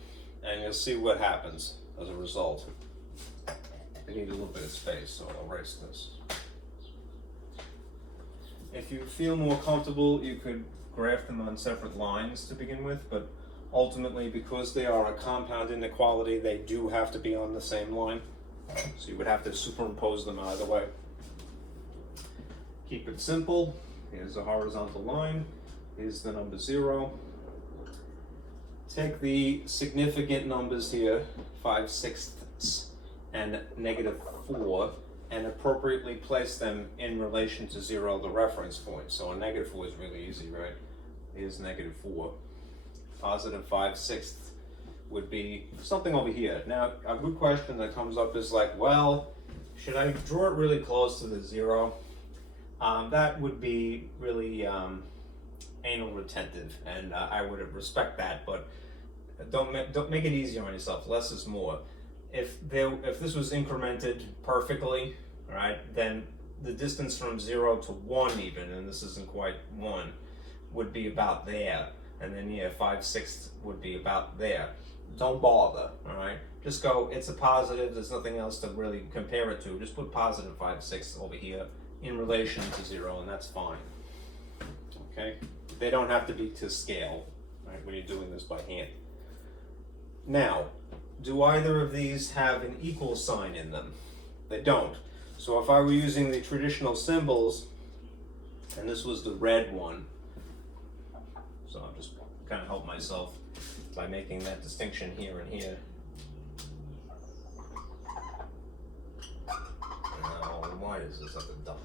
and you'll see what happens as a result. I need a little bit of space, so I'll erase this. If you feel more comfortable, you could graph them on separate lines to begin with, but ultimately, because they are a compound inequality, they do have to be on the same line. So you would have to superimpose them either way. Keep it simple. Here's a horizontal line. Here's the number 0. Take the significant numbers here, 5/6 and negative 4, and appropriately place them in relation to 0, the reference point. So a negative 4 is really easy, right? Here's negative 4. Positive 5/6 would be something over here. Now, a good question that comes up is like, well, should I draw it really close to the 0? That would be really anal retentive, and I would respect that, but don't make it easier on yourself. Less is more. If this was incremented perfectly, right, then the distance from 0 to 1 even, and this isn't quite 1, would be about there. And then yeah, 5/6 would be about there. Don't bother, all right? Just go, it's a positive, there's nothing else to really compare it to. Just put positive 5/6 over here in relation to 0, and that's fine. Okay? They don't have to be to scale, right, when you're doing this by hand. Now, do either of these have an equal sign in them? They don't. So if I were using the traditional symbols, and this was the red one, so I'll just kind of help myself by making that distinction here and here. Now, why is this up a dime?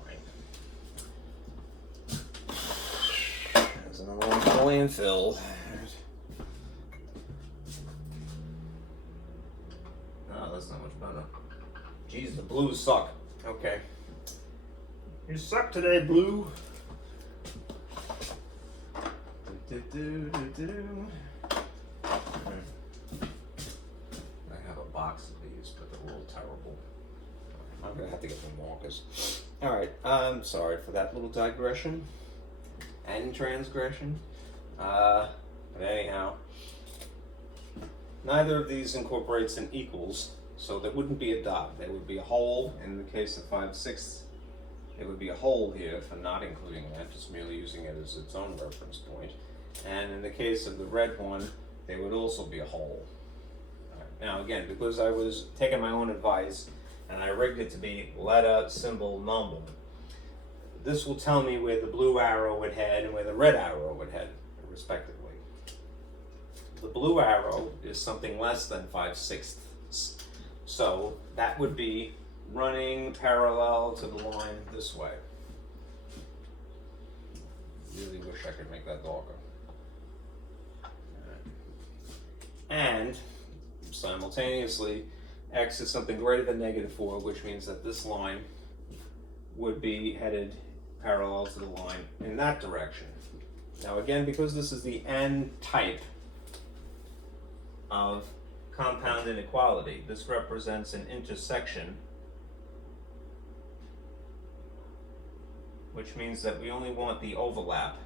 There's another one for the landfill. Oh, that's not much better. Geez, the blues suck. Okay. You suck today, blue. I have a box of these, but they're all terrible. I'm gonna have to get some markers. Alright, I'm sorry for that little digression and transgression. But anyhow, neither of these incorporates an equals, so there wouldn't be a dot. There would be a hole in the case of 5/6. It would be a hole here for not including that, just merely using it as its own reference point. And in the case of the red one, there would also be a hole. Right. Now again, because I was taking my own advice and I rigged it to be letter, symbol, number, this will tell me where the blue arrow would head and where the red arrow would head, respectively. The blue arrow is something less than 5/6, so that would be running parallel to the line this way. Really wish I could make that darker. And simultaneously, x is something greater than -4, which means that this line would be headed parallel to the line in that direction. Now again, because this is the n type of compound inequality, this represents an intersection, which means that we only want the overlap,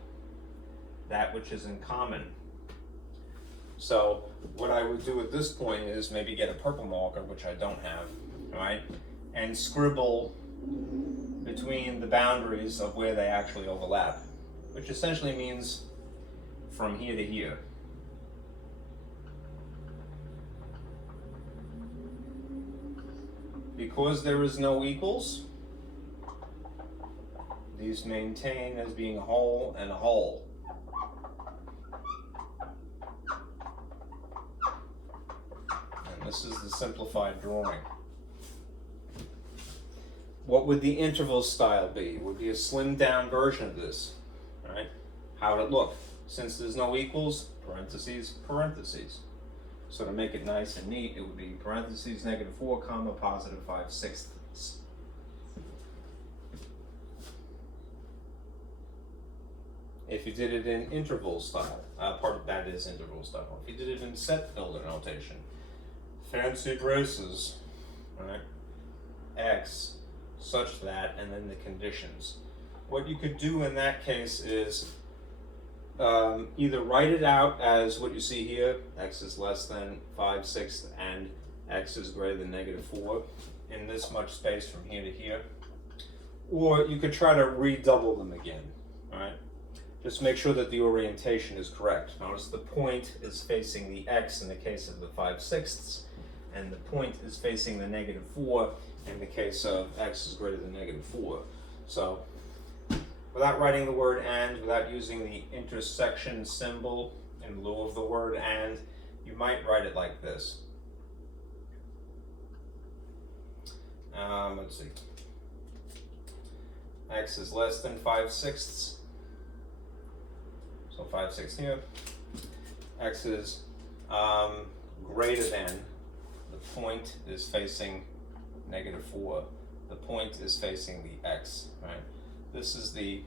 that which is in common. So what I would do at this point is maybe get a purple marker, which I don't have, right, and scribble between the boundaries of where they actually overlap, which essentially means from here to here. Because there is no equals, these maintain as being a hole and a hole. And this is the simplified drawing. What would the interval style be? It would be a slimmed down version of this. All right? How would it look? Since there's no equals, parentheses, parentheses. So to make it nice and neat, it would be parentheses -4, comma, positive 5/6. If you did it in interval style, part of that is interval style. If you did it in set builder notation, fancy braces, right? X, such that, and then the conditions. What you could do in that case is either write it out as what you see here, x is less than 5/6 and x is greater than -4 in this much space from here to here, or you could try to redouble them again, all right? Just make sure that the orientation is correct. Notice the point is facing the x in the case of the 5/6, and the point is facing the -4 in the case of x is greater than -4. So, without writing the word and, without using the intersection symbol in lieu of the word and, you might write it like this. Let's see. X is less than 5/6. So 5/6 here. X is greater than, the point is facing -4. The point is facing the x, right? This is the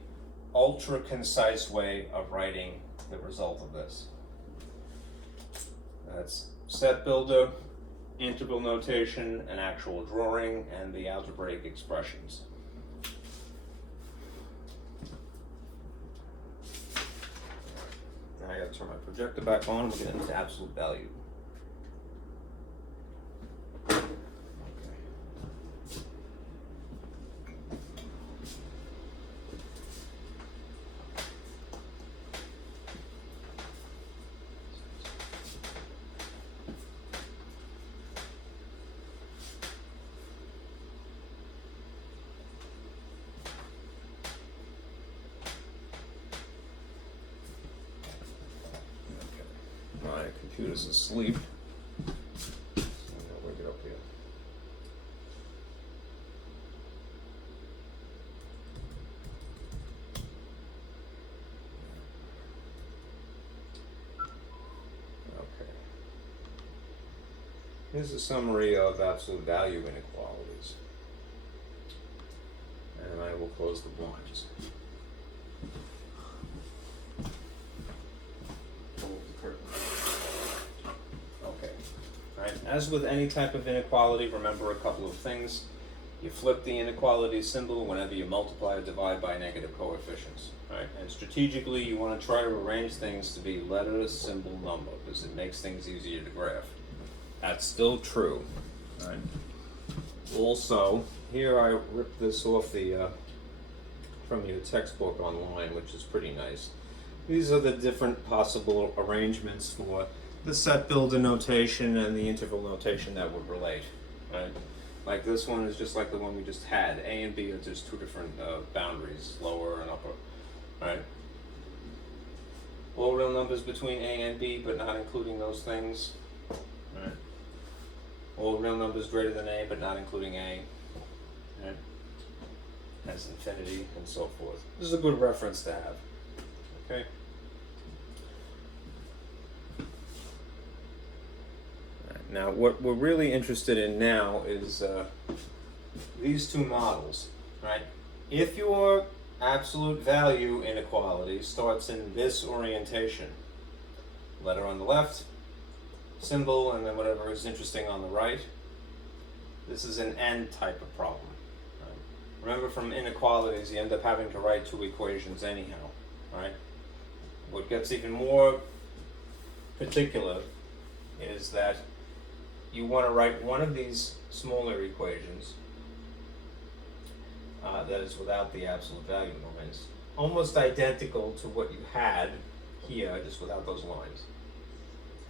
ultra concise way of writing the result of this. That's set builder, interval notation, an actual drawing, and the algebraic expressions. projector back on, we'll get into absolute value. My computer's asleep. So I'm gonna wake it up here. Okay. Here's a summary of absolute value inequalities. And I will close the blinds. As with any type of inequality, remember a couple of things. You flip the inequality symbol whenever you multiply or divide by negative coefficients. Right? And strategically, you want to try to arrange things to be letter, symbol, number, because it makes things easier to graph. That's still true. Right? Also, here I ripped this off the from your textbook online, which is pretty nice. These are the different possible arrangements for the set builder notation and the interval notation that would relate, right? Like this one is just like the one we just had. A and B are just two different boundaries, lower and upper, right? All real numbers between A and B, but not including those things, right? All real numbers greater than A, but not including A, right? As infinity and so forth. This is a good reference to have, okay? Now, what we're really interested in now is these two models, right? If your absolute value inequality starts in this orientation, letter on the left, symbol, and then whatever is interesting on the right, this is an AND type of problem. Right? Remember, from inequalities, you end up having to write two equations anyhow, right? What gets even more particular is that you want to write one of these smaller equations that is without the absolute value lines, almost identical to what you had here, just without those lines.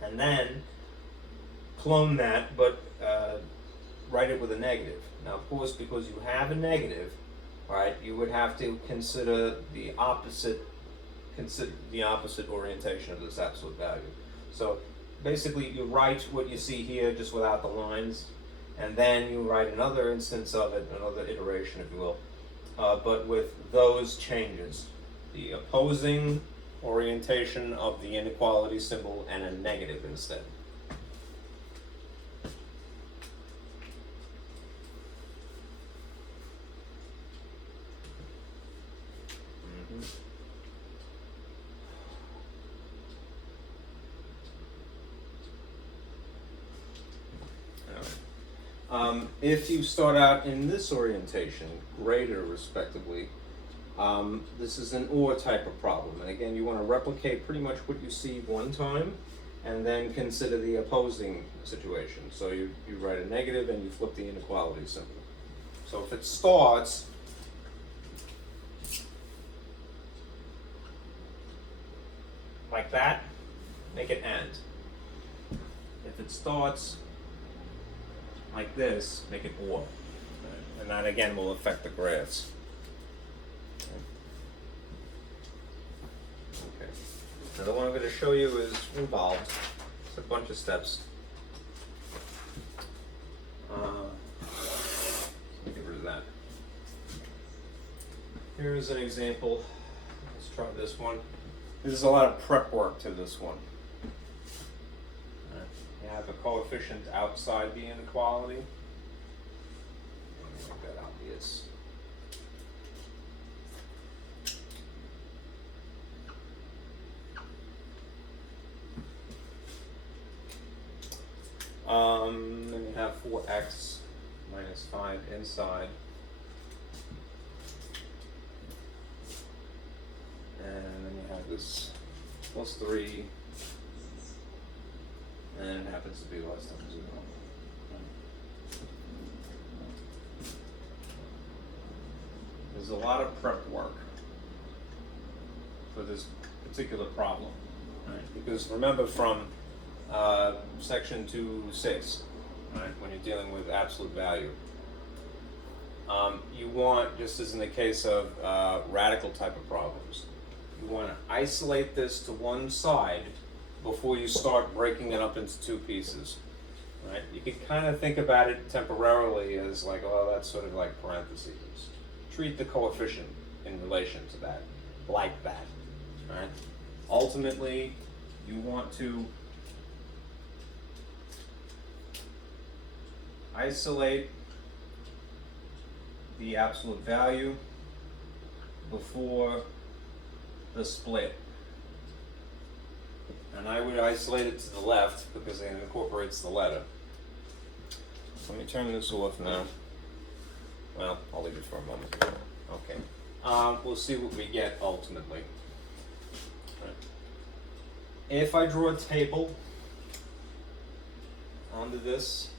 And then clone that, but write it with a negative. Now, of course, because you have a negative, right, you would have to consider the opposite orientation of this absolute value. So basically, you write what you see here just without the lines, and then you write another instance of it, another iteration, if you will, but with those changes. The opposing orientation of the inequality symbol and a negative instead. If you start out in this orientation, greater respectively, this is an OR type of problem. And again, you want to replicate pretty much what you see one time and then consider the opposing situation. So you write a negative and you flip the inequality symbol. So if it starts like that, make it AND. If it starts like this, make it OR. And that again will affect the graphs. Okay. Now the one I'm going to show you is involved. It's a bunch of steps. Let me get rid of that. Here's an example. Let's try this one. There's a lot of prep work to this one. You have a coefficient outside the inequality. Make that obvious. Then you have 4x minus 5 inside. And then you have this plus 3 and it happens to be less than 0. There's a lot of prep work for this particular problem, right? Because remember from section 2.6, right, when you're dealing with absolute value, you want, just as in the case of radical type of problems, you want to isolate this to one side before you start breaking it up into two pieces, right? You can kind of think about it temporarily as like, oh, that's sort of like parentheses. Treat the coefficient in relation to that, like that, right? Ultimately, you want to isolate the absolute value before the split. And I would isolate it to the left because it incorporates the letter. Let me turn this off now. Well, I'll leave it for a moment. Okay. We'll see what we get ultimately. Right. If I draw a table onto this,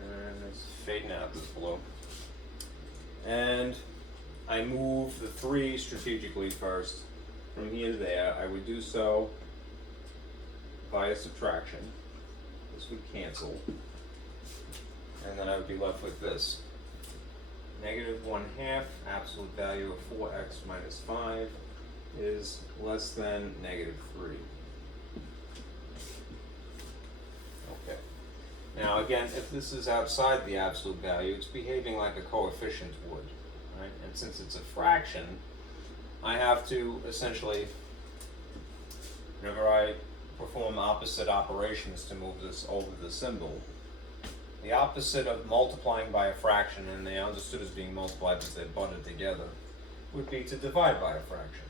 and it's fading out this blue, and I move the 3 strategically first from here to there, I would do so via subtraction. This would cancel. And then I would be left with this. -1/2 absolute value of 4x minus 5 is less than -3. Okay. Now again, if this is outside the absolute value, it's behaving like a coefficient would, right? And since it's a fraction, I have to essentially, whenever I perform opposite operations to move this over the symbol, the opposite of multiplying by a fraction, and they understood as being multiplied because they butted together, would be to divide by a fraction.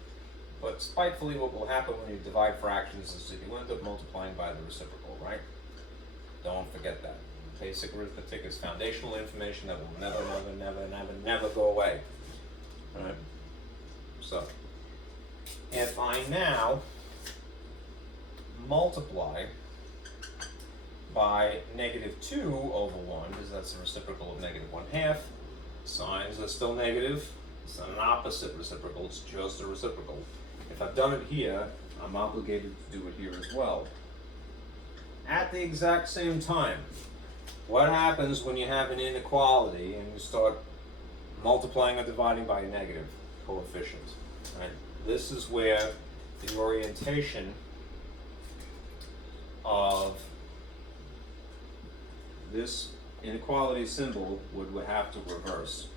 But spitefully, what will happen when you divide fractions is that you end up multiplying by the reciprocal, right? Don't forget that. Basic arithmetic is foundational information that will never, never, never, never, never go away. All right? So, if I now multiply by -2/1, because that's the reciprocal of -1/2. Signs are still negative. It's not an opposite reciprocal, it's just a reciprocal. If I've done it here, I'm obligated to do it here as well. At the exact same time, what happens when you have an inequality and you start multiplying or dividing by a negative coefficient? Right? This is where the orientation of this inequality symbol would have to reverse.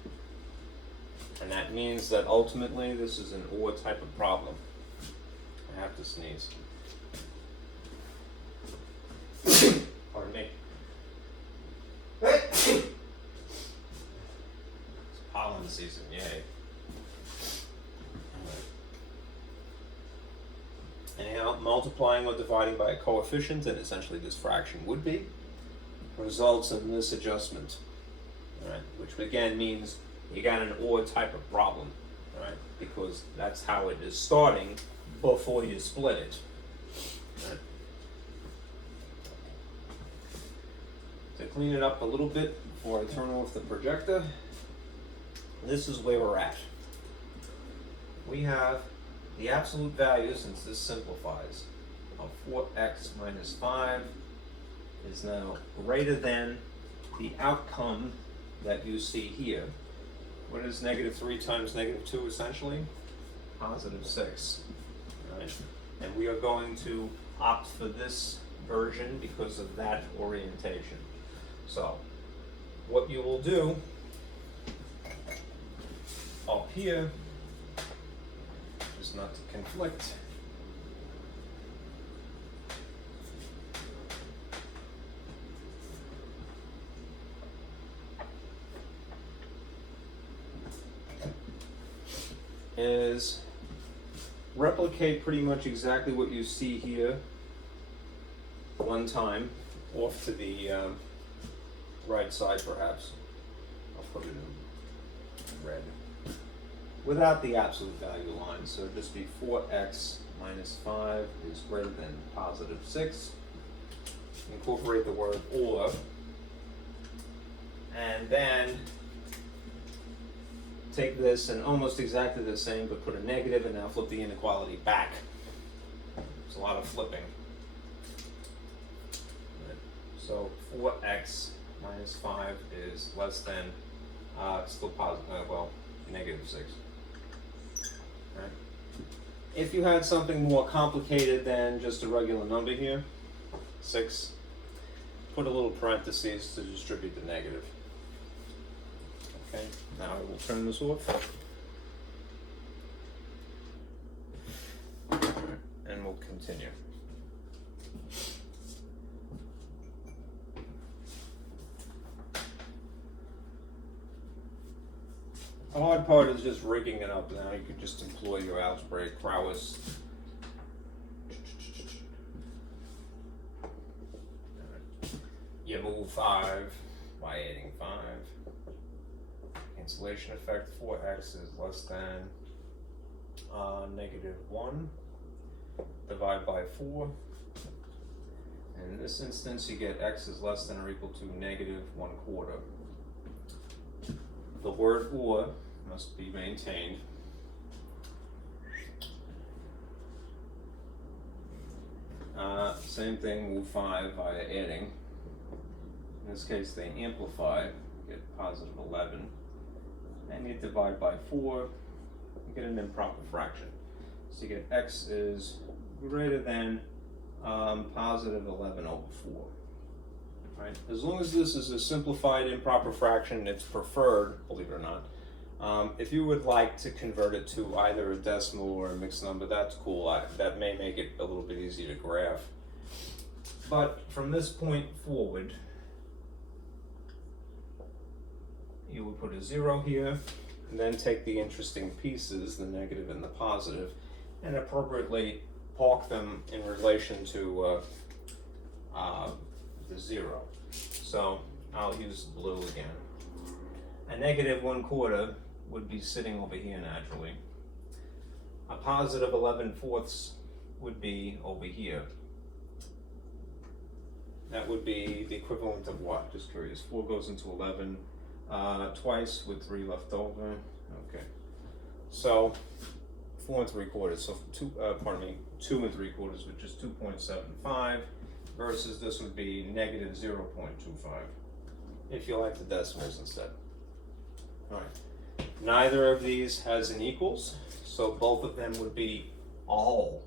And that means that ultimately this is an OR type of problem. I have to sneeze. Pardon me. It's pollen season, yay. Anyhow, multiplying or dividing by a coefficient, and essentially this fraction would be, results in this adjustment, right? Which again means you got an OR type of problem, right? Because that's how it is starting before you split it. Right? To clean it up a little bit before I turn off the projector, this is where we're at. We have the absolute value, since this simplifies, of 4x minus 5 is now greater than the outcome that you see here. What is -3 times -2 essentially? +6, right? And we are going to opt for this version because of that orientation. So, what you will do up here, just not to conflict, is replicate pretty much exactly what you see here one time, off to the right side perhaps. I'll put it in red. without the absolute value line. So it'd just be 4x minus 5 is greater than positive 6. Incorporate the word or, and then take this and almost exactly the same, but put a negative and now flip the inequality back. It's a lot of flipping. So 4x minus 5 is less than, still positive, well, negative 6. Right? If you had something more complicated than just a regular number here, 6, put a little parentheses to distribute the negative. Okay, now I will turn this off. And we'll continue. The hard part is just rigging it up. Now you could just employ your algebraic prowess. You move 5 by adding 5. Cancellation effect, 4x is less than negative 1. Divide by 4. And in this instance, you get x is less than or equal to negative 1/4. The word or must be maintained. Same thing, move 5 via adding. In this case, they amplify, you get positive 11. And you divide by 4, you get an improper fraction. So you get x is greater than positive 11 over 4. Right? As long as this is a simplified improper fraction, it's preferred, believe it or not. If you would like to convert it to either a decimal or a mixed number, that's cool. That may make it a little bit easier to graph. But from this point forward, you would put a 0 here, and then take the interesting pieces, the negative and the positive, and appropriately park them in relation to the 0. So I'll use blue again. A negative 1/4 would be sitting over here naturally. A positive 11/4 would be over here. That would be the equivalent of what? Just curious. 4 goes into 11 twice with 3 left over. Okay. So 4 3/4. So 2 and 3/4, which is 2.75, versus this would be negative 0.25. If you like the decimals instead. All right. Neither of these has an equals, so both of them would be all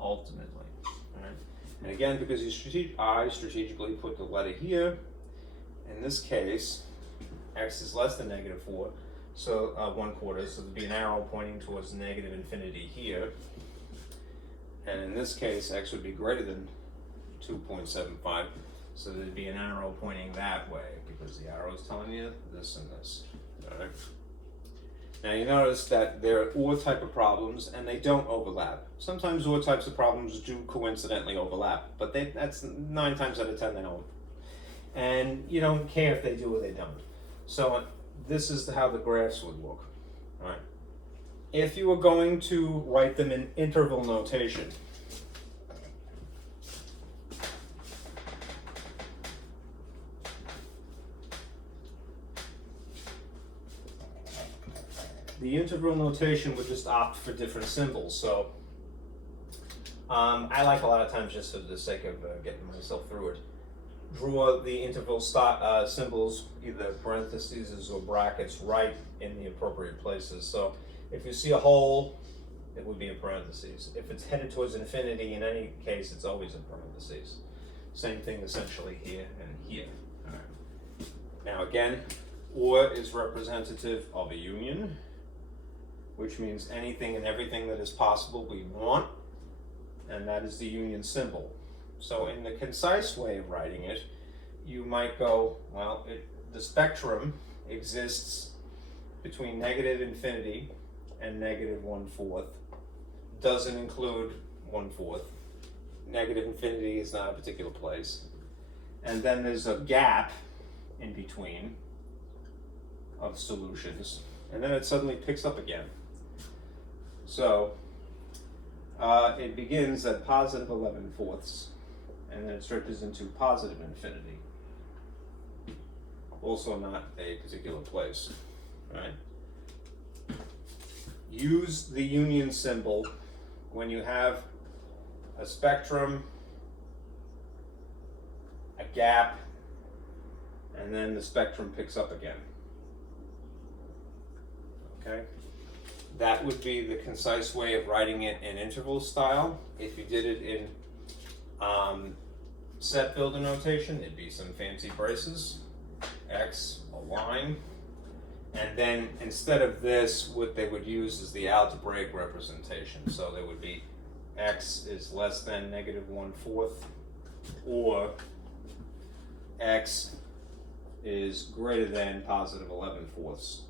ultimately. All right. And again, because I strategically put the letter here, in this case, x is less than negative 4, so 1/4, so there'd be an arrow pointing towards negative infinity here. And in this case, x would be greater than 2.75, so there'd be an arrow pointing that way, because the arrow is telling you this and this. All right. Now you notice that they're OR type of problems, and they don't overlap. Sometimes OR types of problems do coincidentally overlap, but that's 9 times out of 10 they don't. And you don't care if they do or they don't. So this is how the graphs would look. All right. If you were going to write them in interval notation, the interval notation would just opt for different symbols. So I like a lot of times, just for the sake of getting myself through it, draw the interval symbols, either parentheses or brackets, right in the appropriate places. So if you see a hole, it would be in parentheses. If it's headed towards infinity, in any case, it's always in parentheses. Same thing essentially here and here. All right. Now again, OR is representative of a union, which means anything and everything that is possible we want, and that is the union symbol. So in the concise way of writing it, you might go, well, the spectrum exists between negative infinity and negative 1/4. Doesn't include 1/4. Negative infinity is not a particular place. And then there's a gap in between of solutions. and then it suddenly picks up again. So it begins at positive 11/4, and then it stretches into positive infinity. Also not a particular place, right? Use the union symbol when you have a spectrum, a gap, and then the spectrum picks up again. Okay? That would be the concise way of writing it in interval style. If you did it in set builder notation, it'd be some fancy braces, X, a line, and then instead of this, what they would use is the algebraic representation. So there would be X is less than negative 1/4, or X is greater than positive 11/4.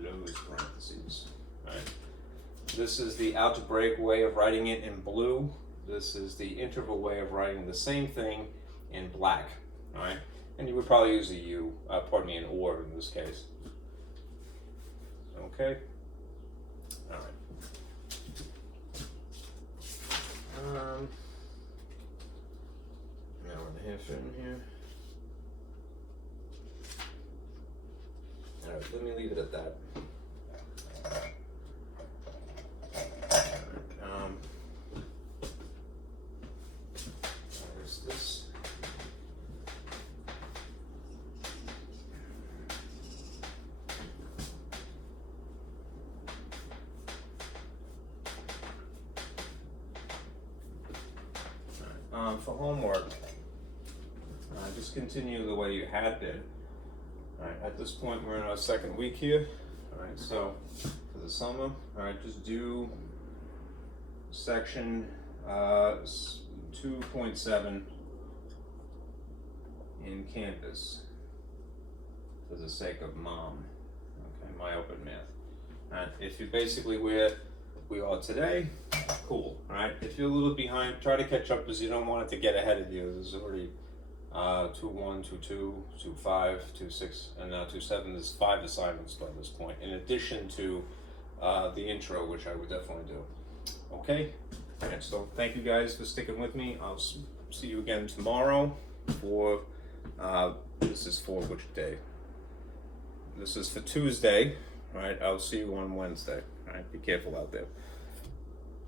Close parentheses. Right. This is the algebraic way of writing it in blue. This is the interval way of writing the same thing in black. All right, and you would probably use a U, an or in this case. Okay. All right. Now we're gonna fit in here. All right, let me leave it at that. There's this. For homework, just continue the way you had been. Alright, at this point we're in our second week here. Alright, so for the summer, alright, just do section 2.7 in Canvas for the sake of mom. Okay, my open math. And if you're basically where we are today, cool. Alright, if you're a little behind, try to catch up because you don't want it to get ahead of you. There's already 2.1, 2.2, 2.5, 2.6, and now 2.7. There's 5 assignments by this point, in addition to the intro, which I would definitely do. Okay? And so thank you guys for sticking with me. I'll see you again tomorrow for, this is for which day? This is for Tuesday. Alright, I'll see you on Wednesday. Alright, be careful out there.